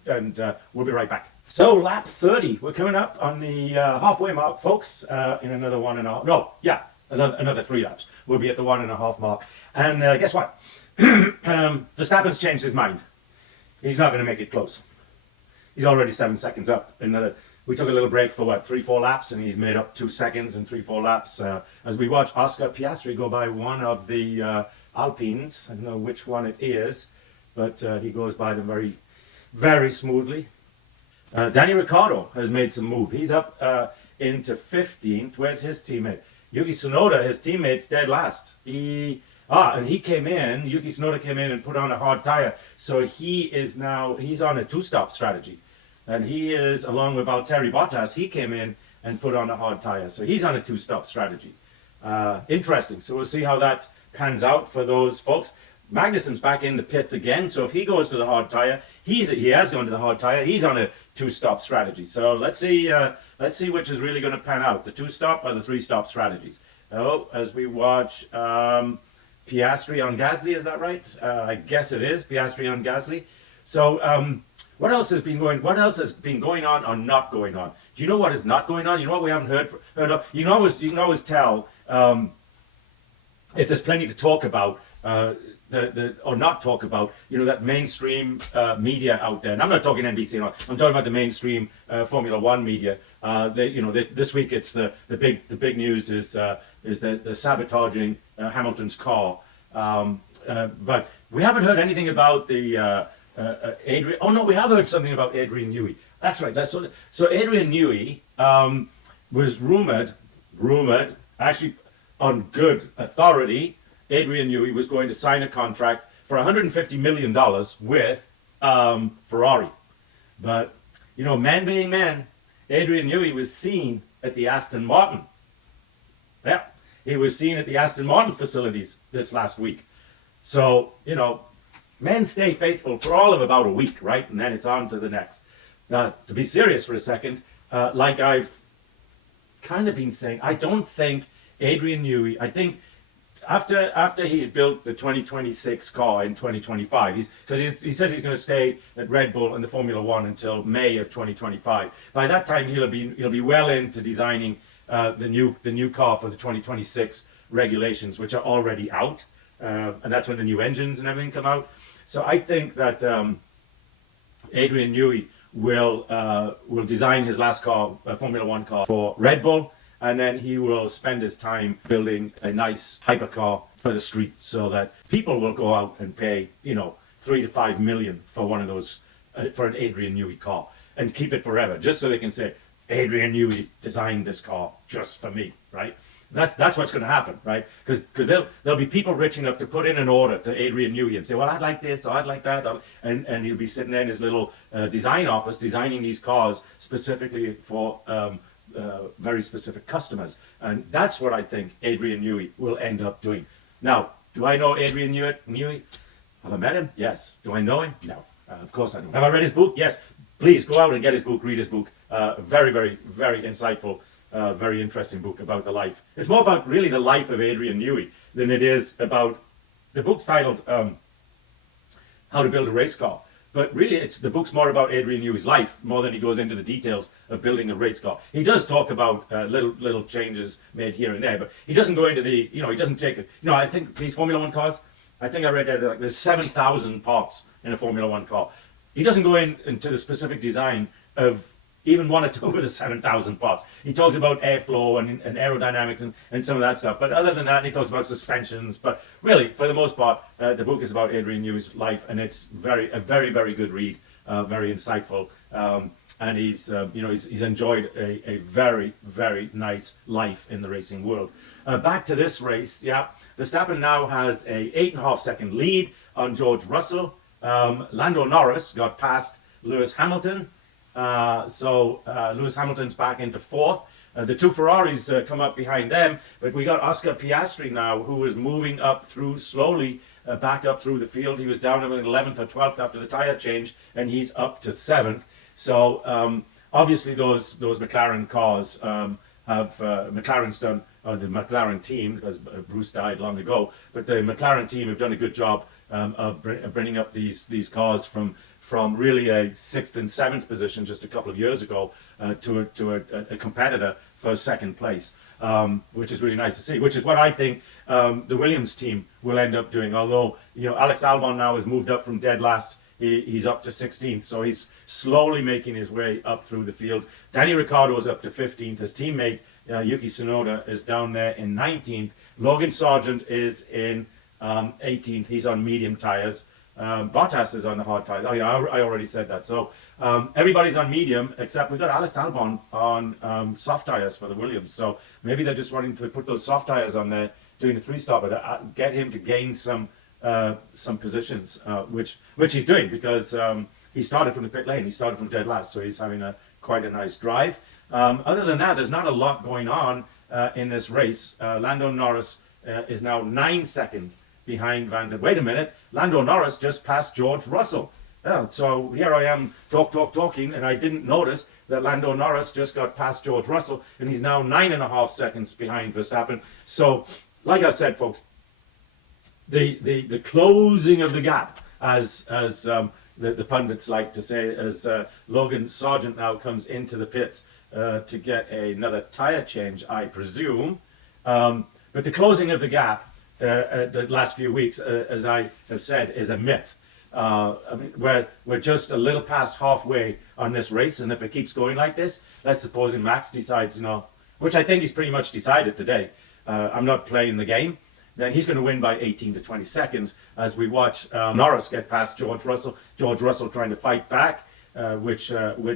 we'll be right back. So lap 30, we're coming up on the halfway mark, folks, in another 1.5. No, yeah. Another 3 laps. We'll be at the 1.5 mark. And guess what? Verstappen's changed his mind. He's not going to make it close. He's already 7 seconds up. We took a little break for 3-4 laps, and he's made up 2 seconds in 3-4 laps. As we watch Oscar Piastri go by one of the Alpines. I don't know which one it is, but he goes by them very, very smoothly. Danny Ricciardo has made some move. He's up into 15th. Where's his teammate? Yuki Tsunoda, his teammate's dead last. Yuki Tsunoda came in and put on a hard tire. So he's on a 2-stop strategy. And he is, along with Valtteri Bottas, he came in and put on a hard tire. So he's on a 2-stop strategy. Interesting. So we'll see how that pans out for those folks. Magnussen's back in the pits again. So if he goes to the hard tire, he has gone to the hard tire. He's on a 2-stop strategy. So let's see which is really going to pan out, the 2-stop or the 3-stop strategies. As we watch Piastri on Gasly, is that right? I guess it is Piastri on Gasly. So what else has been going on or not going on? Do you know what is not going on? You know what we haven't heard of? You can always tell if there's plenty to talk about. Or not talk about, that mainstream media out there. And I'm not talking NBC. I'm talking about the mainstream Formula One media. This week it's the big news is the sabotaging Hamilton's car. But we haven't heard anything about the Adrian. Oh no, we have heard something about Adrian Newey. That's right. So Adrian Newey was rumored actually on good authority. Adrian Newey was going to sign a contract for $150 million with Ferrari, but man being man, Adrian Newey was seen at the Aston Martin. Yeah, he was seen at the Aston Martin facilities this last week. So, men stay faithful for all of about a week, right? And then it's on to the next. Now, to be serious for a second, like I've kind of been saying, I don't think Adrian Newey, I think after he's built the 2026 car in 2025, because he says he's going to stay at Red Bull in the Formula One until May of 2025. By that time, he'll be well into designing the new car for the 2026 regulations, which are already out, and that's when the new engines and everything come out. So I think that Adrian Newey will design his last car, a Formula One car, for Red Bull. And then he will spend his time building a nice hypercar for the street, so that people will go out and pay, 3 to 5 million for one of those, for an Adrian Newey car, and keep it forever, just so they can say, Adrian Newey designed this car just for me, right? That's what's going to happen, right? Because there'll be people rich enough to put in an order to Adrian Newey and say, well, I'd like this, or I'd like that, and he'll be sitting there in his little design office designing these cars specifically for very specific customers. And that's what I think Adrian Newey will end up doing. Now, do I know Adrian Newey? Have I met him? Yes. Do I know him? No. Of course I don't. Have I read his book? Yes. Please go out and get his book, read his book. Very, very, very insightful, very interesting book about the life. It's more about really the life of Adrian Newey than it is about, the book's titled How to Build a Race Car. But really, the book's more about Adrian Newey's life, more than he goes into the details of building a race car. He does talk about little changes made here and there, but he doesn't go into the, he doesn't take it. I think these Formula One cars, I think I read that there's 7,000 parts in a Formula One car. He doesn't go into the specific design of even one or two of the 7,000 parts. He talks about airflow and aerodynamics and some of that stuff. But other than that, he talks about suspensions. But really, for the most part, the book is about Adrian Newey's life, and it's a very, very good read, very insightful. And he's enjoyed a very, very nice life in the racing world. Back to this race, yeah. Verstappen now has a 8.5 second lead on George Russell. Lando Norris got past Lewis Hamilton. So Lewis Hamilton's back into fourth. The two Ferraris come up behind them, but we got Oscar Piastri now, who is moving up through slowly, back up through the field. He was down in 11th or 12th after the tyre change, and he's up to 7th. So obviously those McLaren cars have McLaren's done, or the McLaren team, because Bruce died long ago, but the McLaren team have done a good job of bringing up these cars from really a 6th and 7th position just a couple of years ago to a competitor for second place, which is really nice to see, which is what I think the Williams team will end up doing. Although, Alex Albon now has moved up from dead last. He's up to 16th, so he's slowly making his way up through the field. Danny Ricciardo is up to 15th. His teammate, Yuki Tsunoda, is down there in 19th. Logan Sargent is in 18th. He's on medium tyres. Bottas is on the hard tyres. Oh yeah, I already said that. So everybody's on medium, except we've got Alex Albon on soft tyres for the Williams. So maybe they're just wanting to put those soft tyres on there, doing the three-stopper to get him to gain some positions, which he's doing, because he started from the pit lane. He started from dead last, so he's having quite a nice drive. Other than that, there's not a lot going on in this race. Lando Norris is now 9 seconds behind Wait a minute, Lando Norris just passed George Russell. So here I am talking, and I didn't notice that Lando Norris just got past George Russell, and he's now 9.5 seconds behind Verstappen. So, like I said, folks, the closing of the gap, as the pundits like to say, as Logan Sargent now comes into the pits to get another tyre change, I presume. But the closing of the gap the last few weeks, as I have said, is a myth. I mean, we're just a little past halfway on this race, and if it keeps going like this, let's suppose Max decides, which I think he's pretty much decided today. I'm not playing the game. then he's going to win by 18 to 20 seconds as we watch Norris get past George Russell. George Russell trying to fight back, which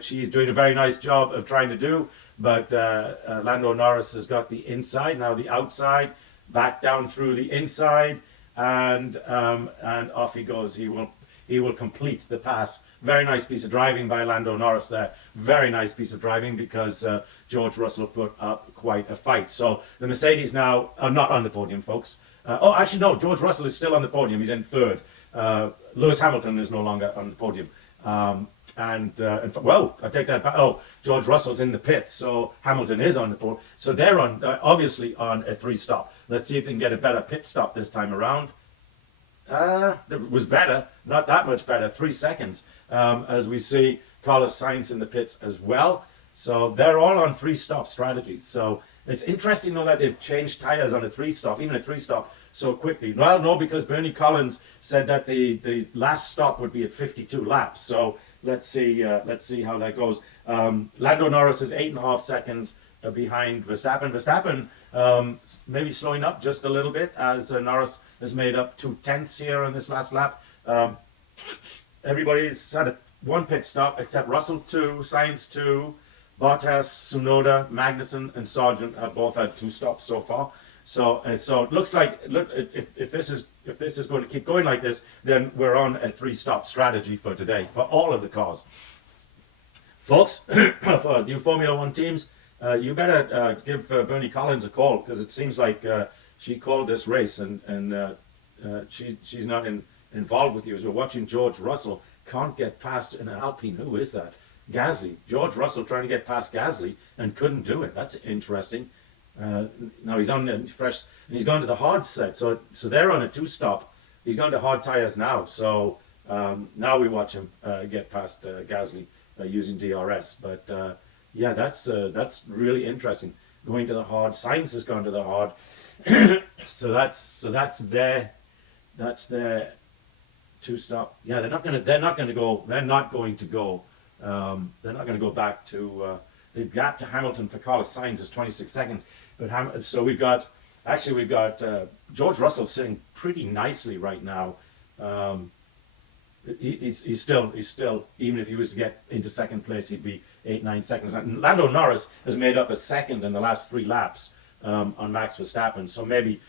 he's doing a very nice job of trying to do. But Lando Norris has got the inside, now the outside, back down through the inside, and off he goes. He will complete the pass. Very nice piece of driving by Lando Norris there. Very nice piece of driving because George Russell put up quite a fight. So the Mercedes now are not on the podium, folks. Oh, actually, no. George Russell is still on the podium. He's in third. Lewis Hamilton is no longer on the podium. Well, I take that back. Oh, George Russell's in the pits, so Hamilton is on the podium. So they're on obviously on a 3-stop. Let's see if they can get a better pit stop this time around. It was better, not that much better, 3 seconds, as we see Carlos Sainz in the pits as well. So they're all on 3-stop strategies. So it's interesting though that they've changed tires on a 3-stop, even a 3-stop, so quickly. Well, no, because Bernie Collins said that the last stop would be at 52 laps. So let's see how that goes. Lando Norris is 8.5 seconds behind Verstappen. Verstappen maybe slowing up just a little bit as Norris has made up 2/10 here on this last lap. Everybody's had one pit stop except Russell 2, Sainz 2, Bottas, Tsunoda, Magnussen, and Sargent have both had 2 stops so far. So it looks like if this is going to keep going like this, then we're on a 3-stop strategy for today for all of the cars, folks. For new Formula One teams, you better give Bernie Collins a call because it seems like she called this race and she's not involved with you. As we're watching George Russell can't get past an Alpine. Who is that? Gasly. George Russell trying to get past Gasly and couldn't do it. That's interesting. Now he's on fresh, and he's gone to the hard set. So they're on a 2-stop. He's gone to hard tires now. So now we watch him get past Gasly using DRS. But yeah, that's really interesting. Going to the hard. Sainz has gone to the hard. so that's their 2-stop. Yeah, they're not going to go back to the gap to Hamilton for Carlos Sainz is 26 seconds. But so we've got George Russell sitting pretty nicely right now. He's still, even if he was to get into second place, he'd be 8-9 seconds. And Lando Norris has made up a second in the last 3 laps on Max Verstappen. So maybe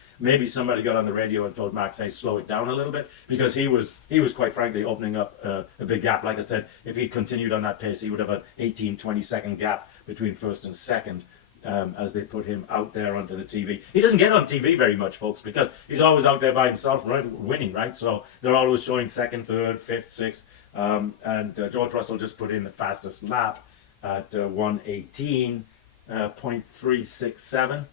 somebody got on the radio and told Max, hey, slow it down a little bit, because he was quite frankly opening up a big gap. Like I said, if he continued on that pace, he would have an 18-20 second gap between first and second. As they put him out there onto the TV. He doesn't get on TV very much, folks, because he's always out there by himself winning, right? So they're always showing second, third, fifth, sixth. And George Russell just put in the fastest lap at 1:18.367.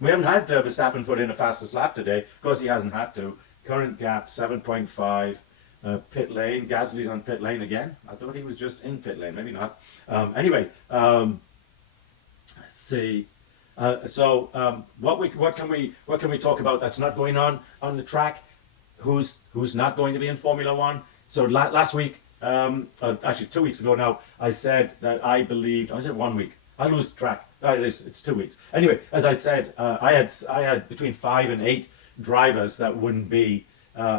We haven't had Verstappen put in the fastest lap today. Of course, he hasn't had to. Current gap 7.5. Pit lane. Gasly's on pit lane again. I thought he was just in pit lane. Maybe not. Anyway. Let's see. What can we talk about that's not going on the track? Who's not going to be in Formula One? So last week, actually 2 weeks ago now, I said that I believed. I said 1 week. I lose track. It's 2 weeks. Anyway, as I said, I had between 5 and 8 drivers that wouldn't be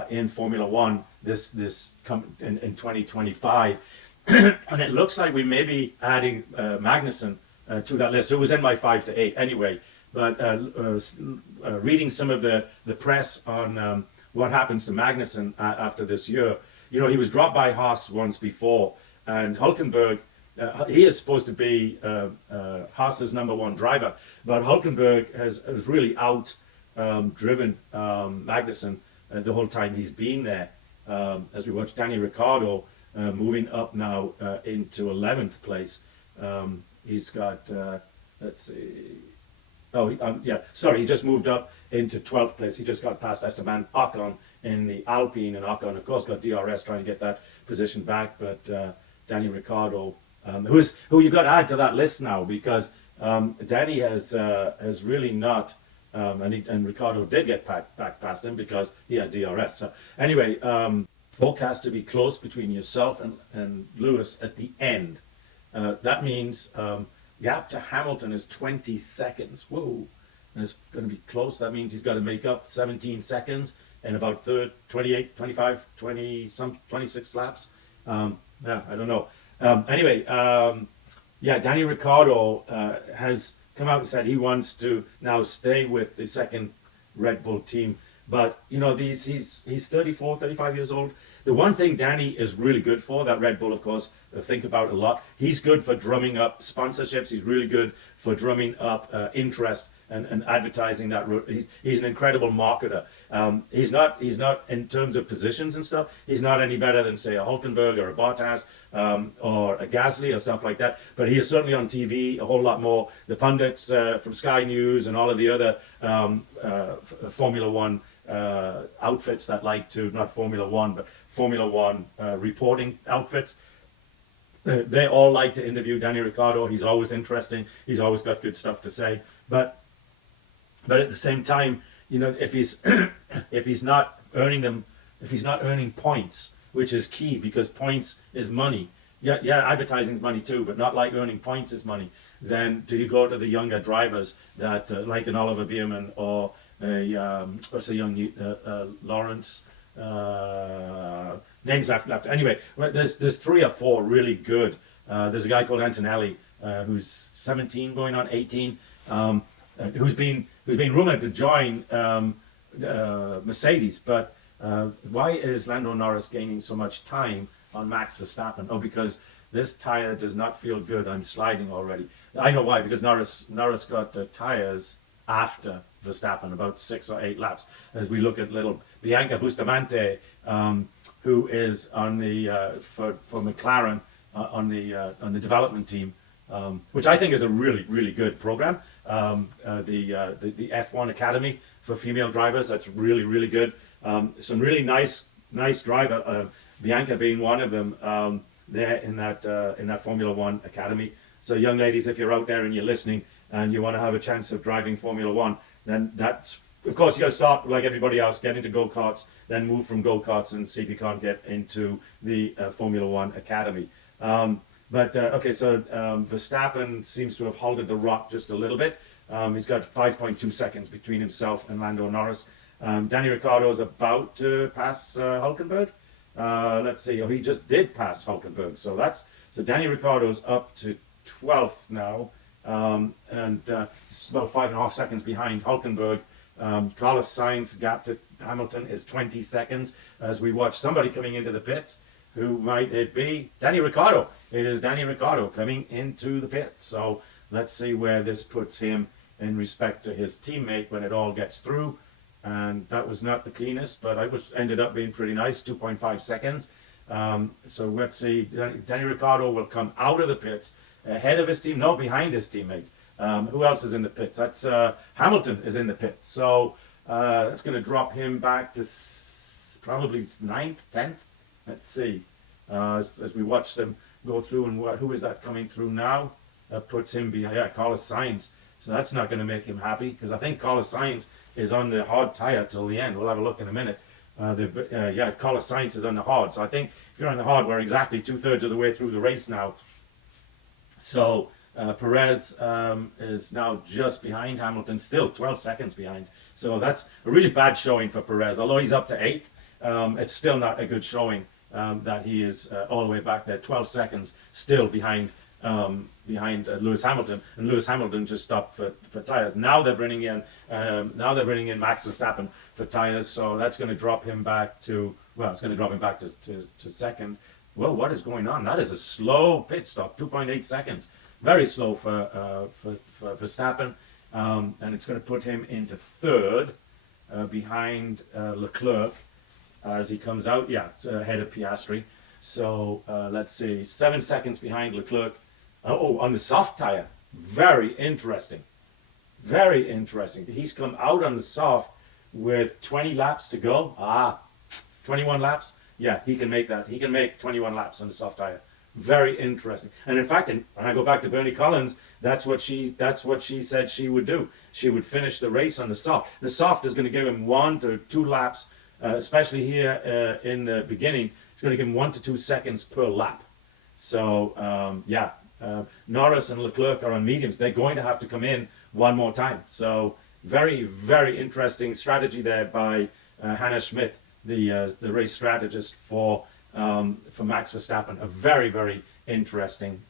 in Formula One this in 2025, and it looks like we may be adding Magnussen to that list. It was in my 5 to 8 anyway, but reading some of the press on what happens to Magnussen after this year, he was dropped by Haas once before, and Hülkenberg, he is supposed to be Haas's #1 driver, but Hülkenberg has really driven Magnussen the whole time he's been there. As we watch Danny Ricciardo moving up now into 11th place. He's got, let's see, he just moved up into 12th place. He just got past Esteban Ocon in the Alpine, and Ocon, of course, got DRS trying to get that position back. But Danny Ricciardo, who you've got to add to that list now, because Danny has really not, and Ricciardo did get back past him because he had DRS. So anyway, forecast to be close between yourself and Lewis at the end. That means gap to Hamilton is 20 seconds. Whoa, and it's going to be close. That means he's got to make up 17 seconds in about 28, 25, 20, 26 laps. Yeah, I don't know. Anyway, yeah, Danny Ricciardo has come out and said he wants to now stay with the second Red Bull team. But, you know, he's 34, 35 years old. The one thing Danny is really good for, that Red Bull, of course, think about a lot, he's good for drumming up sponsorships. He's really good for drumming up interest and advertising that. He's an incredible marketer. He's not in terms of positions and stuff, he's not any better than, say, a Hulkenberg or a Bottas or a Gasly or stuff like that. But he is certainly on TV a whole lot more. The pundits from Sky News and all of the other Formula One outfits that like to, not Formula One, but Formula One reporting outfits, they all like to interview Danny Ricciardo. He's always interesting. He's always got good stuff to say. But at the same time, you know, if he's if he's not earning points, which is key because points is money. Yeah, advertising is money too, but not like earning points is money. Then do you go to the younger drivers that like an Oliver Bierman or a what's a young Lawrence? Names left. Anyway, there's 3 or 4 really good. There's a guy called Antonelli who's 17 going on 18, who's been rumored to join Mercedes. But why is Lando Norris gaining so much time on Max Verstappen? Oh, because this tire does not feel good. I'm sliding already. I know why, because Norris got the tires after Verstappen, about 6 or 8 laps. As we look at little Bianca Bustamante, who is on the for McLaren on the development team, which I think is a really good program. The F1 Academy for female drivers, that's really good. Some really nice driver, Bianca being one of them, there in that Formula One Academy. So young ladies, if you're out there and you're listening and you want to have a chance of driving Formula One, then that's, of course, you got to start like everybody else, get into go-karts, then move from go-karts and see if you can't get into the Formula One Academy. Okay, so Verstappen seems to have halted the rock just a little bit. He's got 5.2 seconds between himself and Lando Norris. Danny Ricciardo is about to pass Hulkenberg. Let's see, he just did pass Hulkenberg. So Danny Ricciardo's up to 12th now. And it's about 5.5 seconds behind Hulkenberg. Carlos Sainz gap to Hamilton is 20 seconds as we watch somebody coming into the pits. Who might it be? Danny Ricciardo. It is Danny Ricciardo coming into the pits. So let's see where this puts him in respect to his teammate when it all gets through. And that was not the cleanest, but ended up being pretty nice, 2.5 seconds. So let's see, Danny Ricciardo will come out of the pits ahead of his team, no, behind his teammate. Who else is in the pits? That's Hamilton is in the pits. So that's going to drop him back to probably 9th, 10th. Let's see. As we watch them go through, and who is that coming through now? That puts him behind, yeah, Carlos Sainz. So that's not going to make him happy, because I think Carlos Sainz is on the hard tire till the end. We'll have a look in a minute. Yeah, Carlos Sainz is on the hard. So I think if you're on the hard, we're exactly 2/3 of the way through the race now. So Perez is now just behind Hamilton, still 12 seconds behind. So that's a really bad showing for Perez. Although he's up to 8th, it's still not a good showing that he is all the way back there, 12 seconds still behind Lewis Hamilton, and Lewis Hamilton just stopped for tires. Now they're bringing in Max Verstappen for tires, so that's going to drop him back to second. Well, what is going on? That is a slow pit stop, 2.8 seconds, very slow for Verstappen, and it's going to put him into third behind Leclerc as he comes out. Yeah, ahead of Piastri. So let's see, 7 seconds behind Leclerc. Oh, on the soft tire. Very interesting. Very interesting. He's come out on the soft with 20 laps to go. 21 laps. Yeah, he can make that. He can make 21 laps on the soft tire. Very interesting. And in fact, when I go back to Bernie Collins, that's what she said she would do. She would finish the race on the soft. The soft is going to give him 1 to 2 laps, especially here in the beginning. It's going to give him 1 to 2 seconds per lap. So Norris and Leclerc are on mediums. They're going to have to come in one more time. So very, very interesting strategy there by Hannah Schmidt, the race strategist for Max Verstappen. A very, very interesting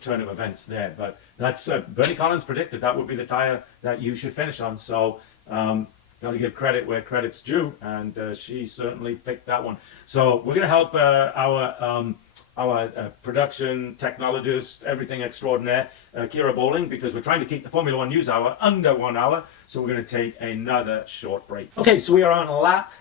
turn of events there. But that's Bernie Collins predicted that would be the tire that you should finish on. So got to give credit where credit's due, and she certainly picked that one. So we're going to help our production technologist, everything extraordinaire, Kira Bowling, because we're trying to keep the Formula One news hour under 1 hour. So we're going to take another short break. Okay, so we are on lap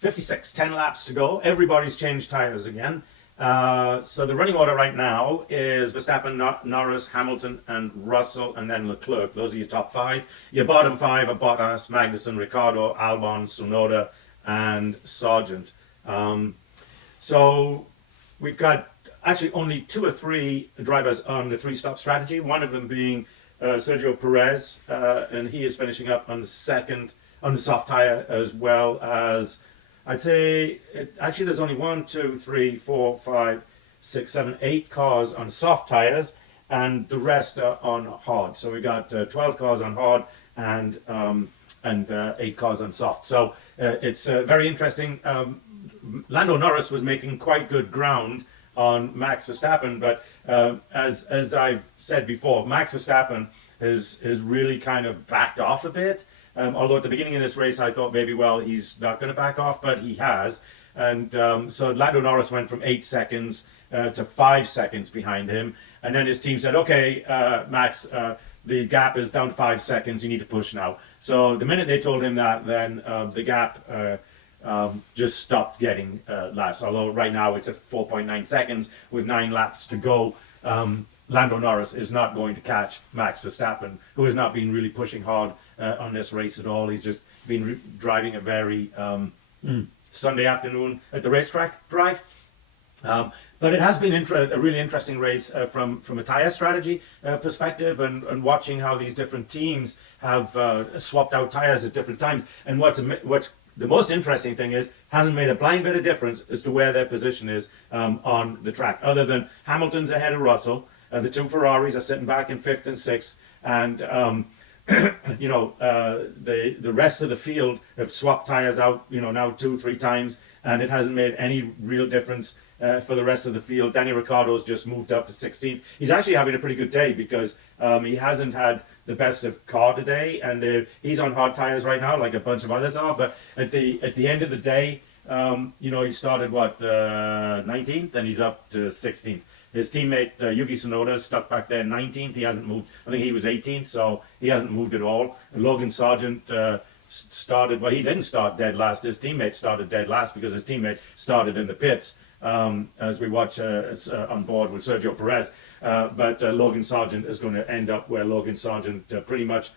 56, 10 laps to go. Everybody's changed tires again. So the running order right now is Verstappen, Norris, Hamilton, and Russell, and then Leclerc. Those are your top 5. Your bottom 5 are Bottas, Magnussen, Ricciardo, Albon, Tsunoda, and Sargent. So we've got actually only 2 or 3 drivers on the 3-stop strategy. One of them being Sergio Perez, and he is finishing up on the soft tire, as well as I'd say actually there's only 1, 2, 3, 4, 5, 6, 7, 8 cars on soft tires, and the rest are on hard. So we got 12 cars on hard and 8 cars on soft. So it's very interesting. Lando Norris was making quite good ground on Max Verstappen, but as I've said before, Max Verstappen has really kind of backed off a bit. Although at the beginning of this race, I thought maybe, well, he's not going to back off, but he has. And so Lando Norris went from 8 seconds to 5 seconds behind him. And then his team said, okay, Max, the gap is down to 5 seconds. You need to push now. So the minute they told him that, then the gap just stopped getting less. Although right now it's at 4.9 seconds with 9 laps to go. Lando Norris is not going to catch Max Verstappen, who has not been really pushing hard on this race at all. He's just been driving a very Sunday afternoon at the racetrack drive. But it has been a really interesting race from a tire strategy perspective, and watching how these different teams have swapped out tires at different times. And what's the most interesting thing is, hasn't made a blind bit of difference as to where their position is on the track, other than Hamilton's ahead of Russell. The 2 Ferraris are sitting back in 5th and 6th, and the rest of the field have swapped tires out, now 2 or 3 times, and it hasn't made any real difference for the rest of the field. Danny Ricciardo's just moved up to 16th. He's actually having a pretty good day, because he hasn't had the best of car today, and he's on hard tires right now, like a bunch of others are. But at the end of the day, he started 19th, and he's up to 16th. His teammate Yuki Tsunoda is stuck back there 19th. He hasn't moved. I think he was 18th, so he hasn't moved at all. And Logan Sargent started. Well, he didn't start dead last. His teammate started dead last because his teammate started in the pits. As we watch on board with Sergio Perez, but Logan Sargent is going to end up where Logan Sargent pretty much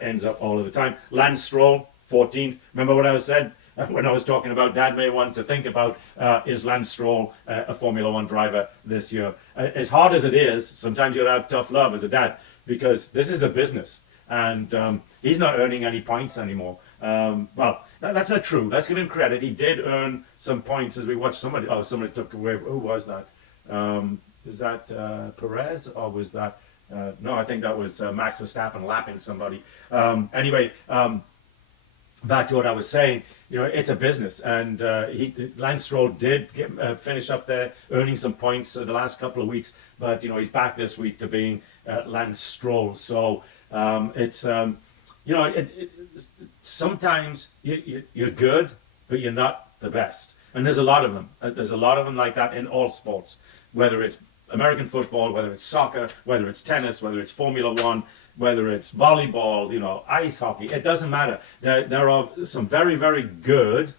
ends up all of the time. Lance Stroll 14th. Remember what I said when I was talking about Dad may want to think about is Lance Stroll a Formula One driver this year? As hard as it is, sometimes you'll have tough love as a dad, because this is a business, and he's not earning any points anymore. Well, that's not true. Let's give him credit. He did earn some points as we watched somebody. Oh, somebody took away. Who was that? Is that Perez, or was that? No, I think that was Max Verstappen lapping somebody. Anyway. Back to what I was saying, it's a business, and Lance Stroll did finish up there, earning some points the last couple of weeks, but he's back this week to being Lance Stroll. So it's sometimes you're good, but you're not the best, and there's a lot of them. There's a lot of them like that in all sports, whether it's American football, whether it's soccer, whether it's tennis, whether it's Formula One, whether it's volleyball, ice hockey. It doesn't matter. There are some very, very good,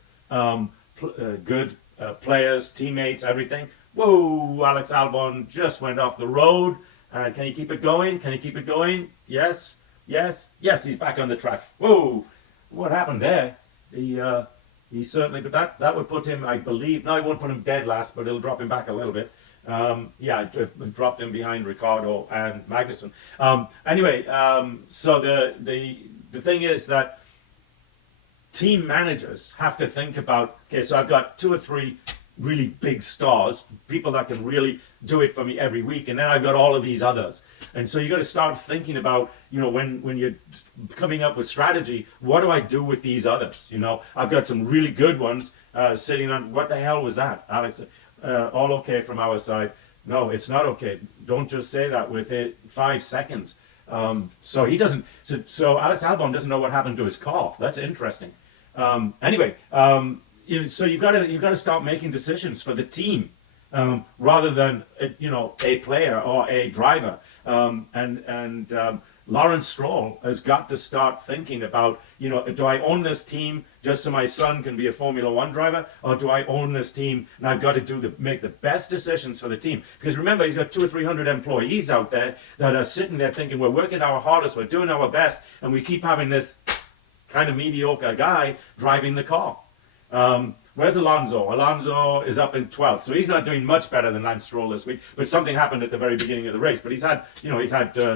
players, teammates, everything. Whoa! Alex Albon just went off the road. Can he keep it going? Can he keep it going? Yes. He's back on the track. Whoa! What happened there? He certainly. But that would put him, I believe. No, it won't put him dead last, but it'll drop him back a little bit. It dropped him behind Ricciardo and Magnussen. Anyway, so the thing is that team managers have to think about, okay, so I've got 2 or 3, really big stars, people that can really do it for me every week, and then I've got all of these others. And so you got to start thinking about, when you're coming up with strategy, what do I do with these others? I've got some really good ones sitting on. What the hell was that, Alex? All okay from our side? No, it's not okay. Don't just say that with 5 seconds. So he doesn't. So Alex Albon doesn't know what happened to his car. That's interesting. Anyway, so you've got to start making decisions for the team, rather than a player or a driver. Lawrence Stroll has got to start thinking about, do I own this team just so my son can be a Formula One driver, or do I own this team and I've got to make the best decisions for the team? Because remember, he's got 200 or 300 employees out there that are sitting there thinking, we're working our hardest, we're doing our best, and we keep having this kind of mediocre guy driving the car. Where's Alonso? Alonso is up in 12th, so he's not doing much better than Lance Stroll this week. But something happened at the very beginning of the race. But he's had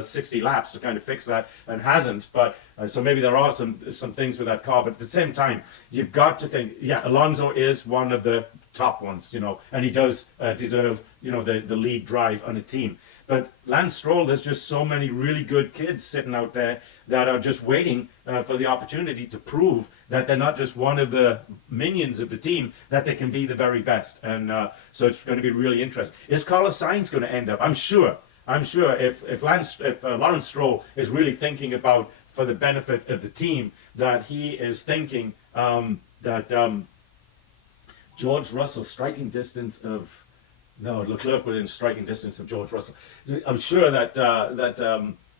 60 laps to kind of fix that, and hasn't. But so maybe there are some things with that car. But at the same time, you've got to think, Alonso is one of the top ones, and he does deserve the lead drive on a team. But Lance Stroll, there's just so many really good kids sitting out there that are just waiting for the opportunity to prove that they're not just one of the minions of the team, that they can be the very best. And so it's going to be really interesting. Is Carlos Sainz going to end up? I'm sure if Lawrence Stroll is really thinking about, for the benefit of the team, that he is thinking that George Russell striking distance of. No, Leclerc within striking distance of George Russell. I'm sure that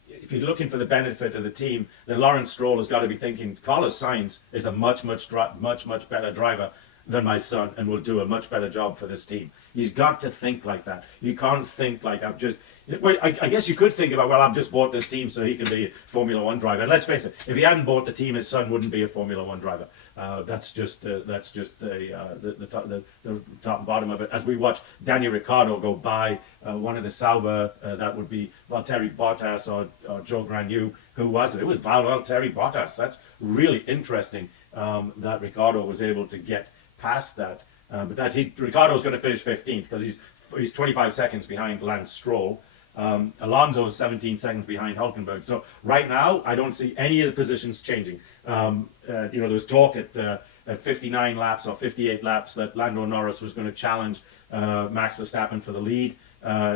if you're looking for the benefit of the team, then Lawrence Stroll has got to be thinking Carlos Sainz is a much better driver than my son, and will do a much better job for this team. He's got to think like that. You can't think like I guess you could think about, I've just bought this team so he can be a Formula One driver. And let's face it, if he hadn't bought the team, his son wouldn't be a Formula One driver. That's just the top and bottom of it. As we watch Daniel Ricciardo go by one of the Sauber, that would be Valtteri Bottas or Joe Granu. Who was it? It was Valtteri Bottas. That's really interesting that Ricciardo was able to get past that. But Ricciardo's going to finish 15th because he's 25 seconds behind Lance Stroll. Alonso is 17 seconds behind Hülkenberg. So right now, I don't see any of the positions changing. There was talk at 59 laps or 58 laps that Lando Norris was going to challenge Max Verstappen for the lead.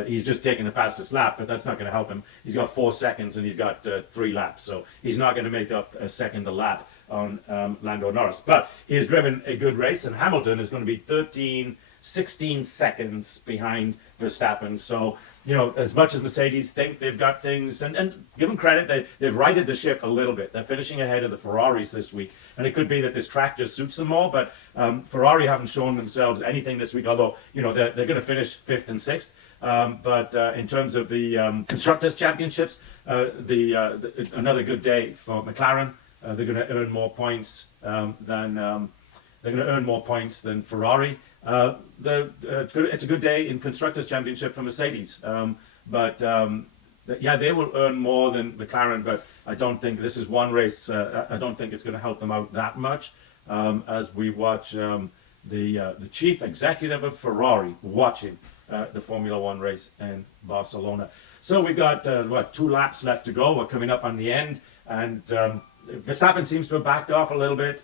He's just taking the fastest lap, but that's not going to help him. He's got 4 seconds and he's got 3 laps, so he's not going to make up a second a lap on Lando Norris. But he has driven a good race, and Hamilton is going to be 16 seconds behind Verstappen. So, as much as Mercedes think they've got things, and give them credit, they've righted the ship a little bit. They're finishing ahead of the Ferraris this week, and it could be that this track just suits them more, but Ferrari haven't shown themselves anything this week, although, they're going to finish 5th and 6th. But in terms of the Constructors' Championships, another good day for McLaren. They're going to earn more points than Ferrari. It's a good day in Constructors' Championship for Mercedes, but they will earn more than McLaren. But I don't think this is one race. I don't think it's going to help them out that much. As we watch the chief executive of Ferrari watching the Formula One race in Barcelona. So we've got 2 laps left to go. We're coming up on the end, and Verstappen seems to have backed off a little bit.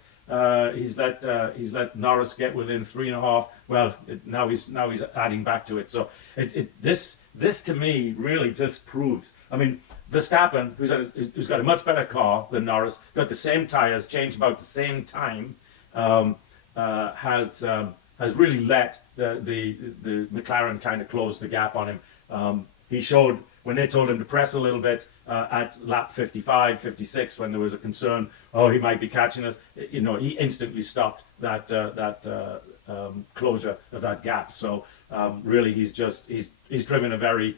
He's let Norris get within 3.5. Well, now he's adding back to it. So this to me really just proves. I mean, Verstappen, who's got a much better car than Norris, got the same tires, changed about the same time, has really let the McLaren kind of close the gap on him. He showed when they told him to press a little bit at lap 55, 56, when there was a concern, he might be catching us. He instantly stopped that closure of that gap. So really, he's driven a very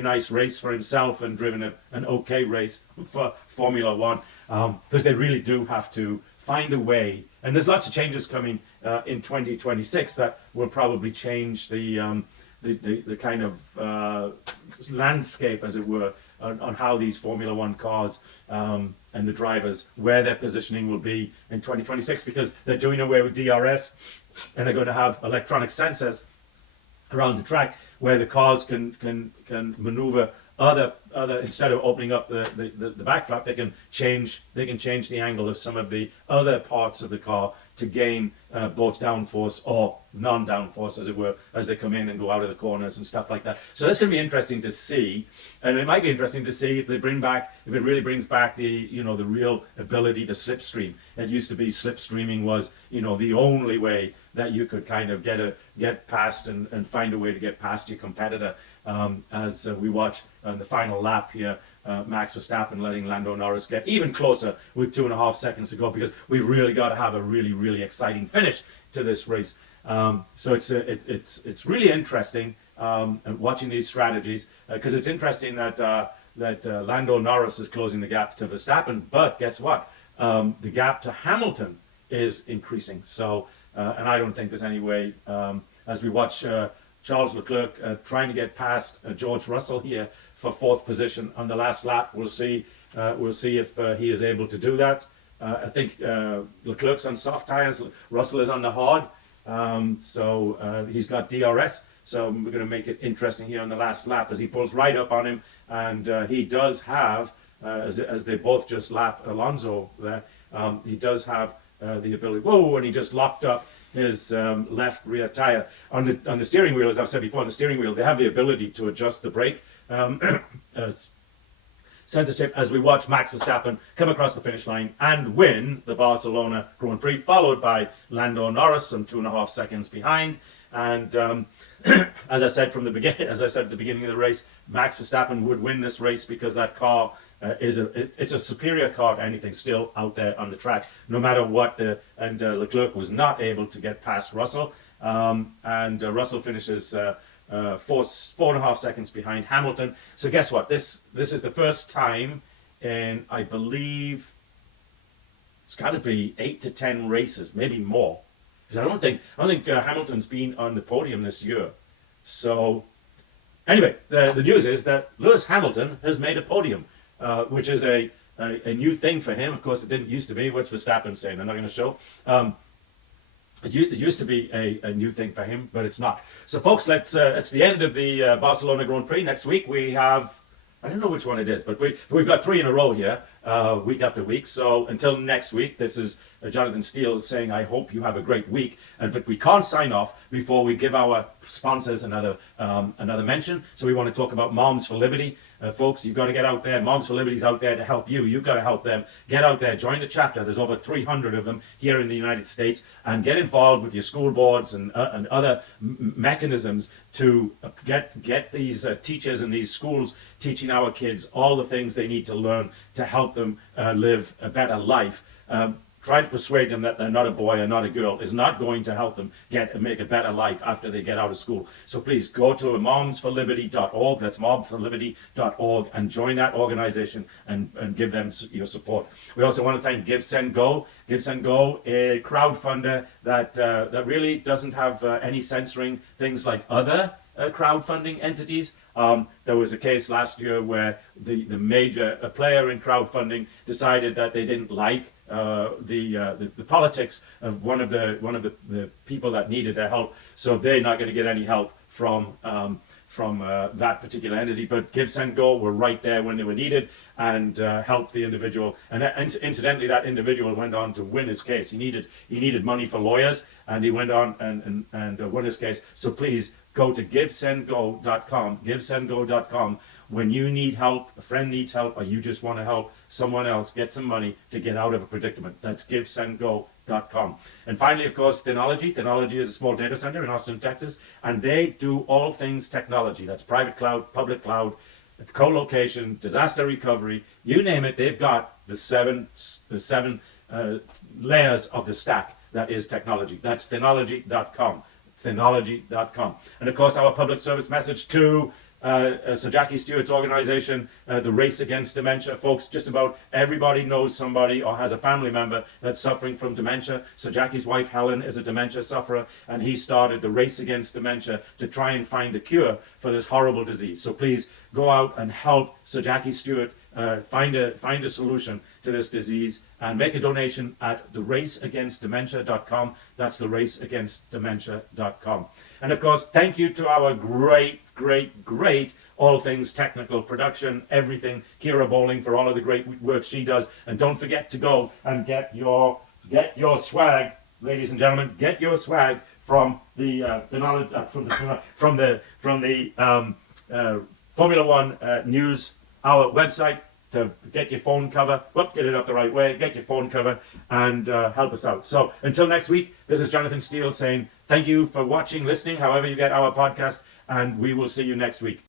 nice race for himself, and driven an okay race for Formula One, because they really do have to find a way. And there's lots of changes coming in 2026 that will probably change the kind of landscape, as it were, on how these Formula One cars and the drivers where their positioning will be in 2026, because they're doing away with DRS and they're going to have electronic sensors around the track where the cars can maneuver other instead of opening up the back flap, they can change the angle of some of the other parts of the car to gain both downforce or non-downforce, as it were, as they come in and go out of the corners and stuff like that. So that's going to be interesting to see, and it might be interesting to see if it really brings back the the real ability to slipstream. It used to be slipstreaming was the only way that you could kind of get past and find a way to get past your competitor. As we watch the final lap here, Max Verstappen letting Lando Norris get even closer with 2.5 seconds to go, because we've really got to have a really exciting finish to this race. So it's really interesting watching these strategies, because it's interesting that Lando Norris is closing the gap to Verstappen, but guess what? The gap to Hamilton is increasing. So and I don't think there's any way, as we watch Charles Leclerc trying to get past George Russell here for 4th position on the last lap. We'll see if he is able to do that. I think Leclerc's on soft tires, Russell is on the hard, so he's got DRS. So we're going to make it interesting here on the last lap as he pulls right up on him, and he does have, as they both just lap Alonso there, he does have the ability. Whoa! And he just locked up his left rear tire on the steering wheel. As I've said before, on the steering wheel they have the ability to adjust the brake censorship, as we watch Max Verstappen come across the finish line and win the Barcelona Grand Prix, followed by Lando Norris, some 2.5 seconds behind. And as I said at the beginning of the race, Max Verstappen would win this race because that car it's a superior car to anything still out there on the track, no matter what. Leclerc was not able to get past Russell, and Russell finishes 4.5 seconds behind Hamilton. So guess what? This is the first time in, I believe, it's got to be 8 to 10 races, maybe more, because I don't think Hamilton's been on the podium this year. So anyway, the news is that Lewis Hamilton has made a podium, which is a new thing for him. Of course, it didn't used to be. What's Verstappen saying? I'm not going to show. It used to be a new thing for him, but it's not. So, folks, it's the end of the Barcelona Grand Prix. Next week we have, I don't know which one it is, but we've got 3 in a row here, week after week. So until next week, this is Jonathan Steele saying, I hope you have a great week. But we can't sign off before we give our sponsors another mention. So we want to talk about Moms for Liberty. Folks, you've got to get out there. Moms for Liberty is out there to help you. You've got to help them. Get out there. Join the chapter. There's over 300 of them here in the United States. And get involved with your school boards and other mechanisms to get these teachers in these schools teaching our kids all the things they need to learn to help them live a better life. Trying to persuade them that they're not a boy or not a girl is not going to help them make a better life after they get out of school. So please go to momsforliberty.org. That's momsforliberty.org, and join that organization and give them your support. We also want to thank GiveSendGo. GiveSendGo, a crowdfunder that really doesn't have any censoring things like other crowdfunding entities. There was a case last year where the major player in crowdfunding decided that they didn't like the politics of one of the people that needed their help, so they're not going to get any help from that particular entity. But GiveSendGo were right there when they were needed and helped the individual. And incidentally, that individual went on to win his case. He needed money for lawyers, and he went on and won his case. So please go to GiveSendGo.com. GiveSendGo.com. When you need help, a friend needs help, or you just want to help someone else get some money to get out of a predicament. That's GiveSendGo.com. And finally, of course, Thenology. Thenology is a small data center in Austin, Texas, and they do all things technology. That's private cloud, public cloud, co-location, disaster recovery, you name it. They've got the seven layers of the stack that is technology. That's Thenology.com. Thenology.com. And of course, our public service message to Sir Jackie Stewart's organization, the Race Against Dementia. Folks, just about everybody knows somebody or has a family member that's suffering from dementia. Sir Jackie's wife, Helen, is a dementia sufferer, and he started the Race Against Dementia to try and find a cure for this horrible disease. So please go out and help Sir Jackie Stewart find a solution to this disease, and make a donation at theraceagainstdementia.com. That's theraceagainstdementia.com. And of course, thank you to our great all things technical production, everything, Kira Bowling, for all of the great work she does. And don't forget to go and get your swag, ladies and gentlemen. Get your swag from the Formula One News, our website, to get your phone cover. Get it up the right way. Get your phone cover and help us out. So until next week, this is Jonathan Steele saying thank you for watching, listening, however you get our podcast, and we will see you next week.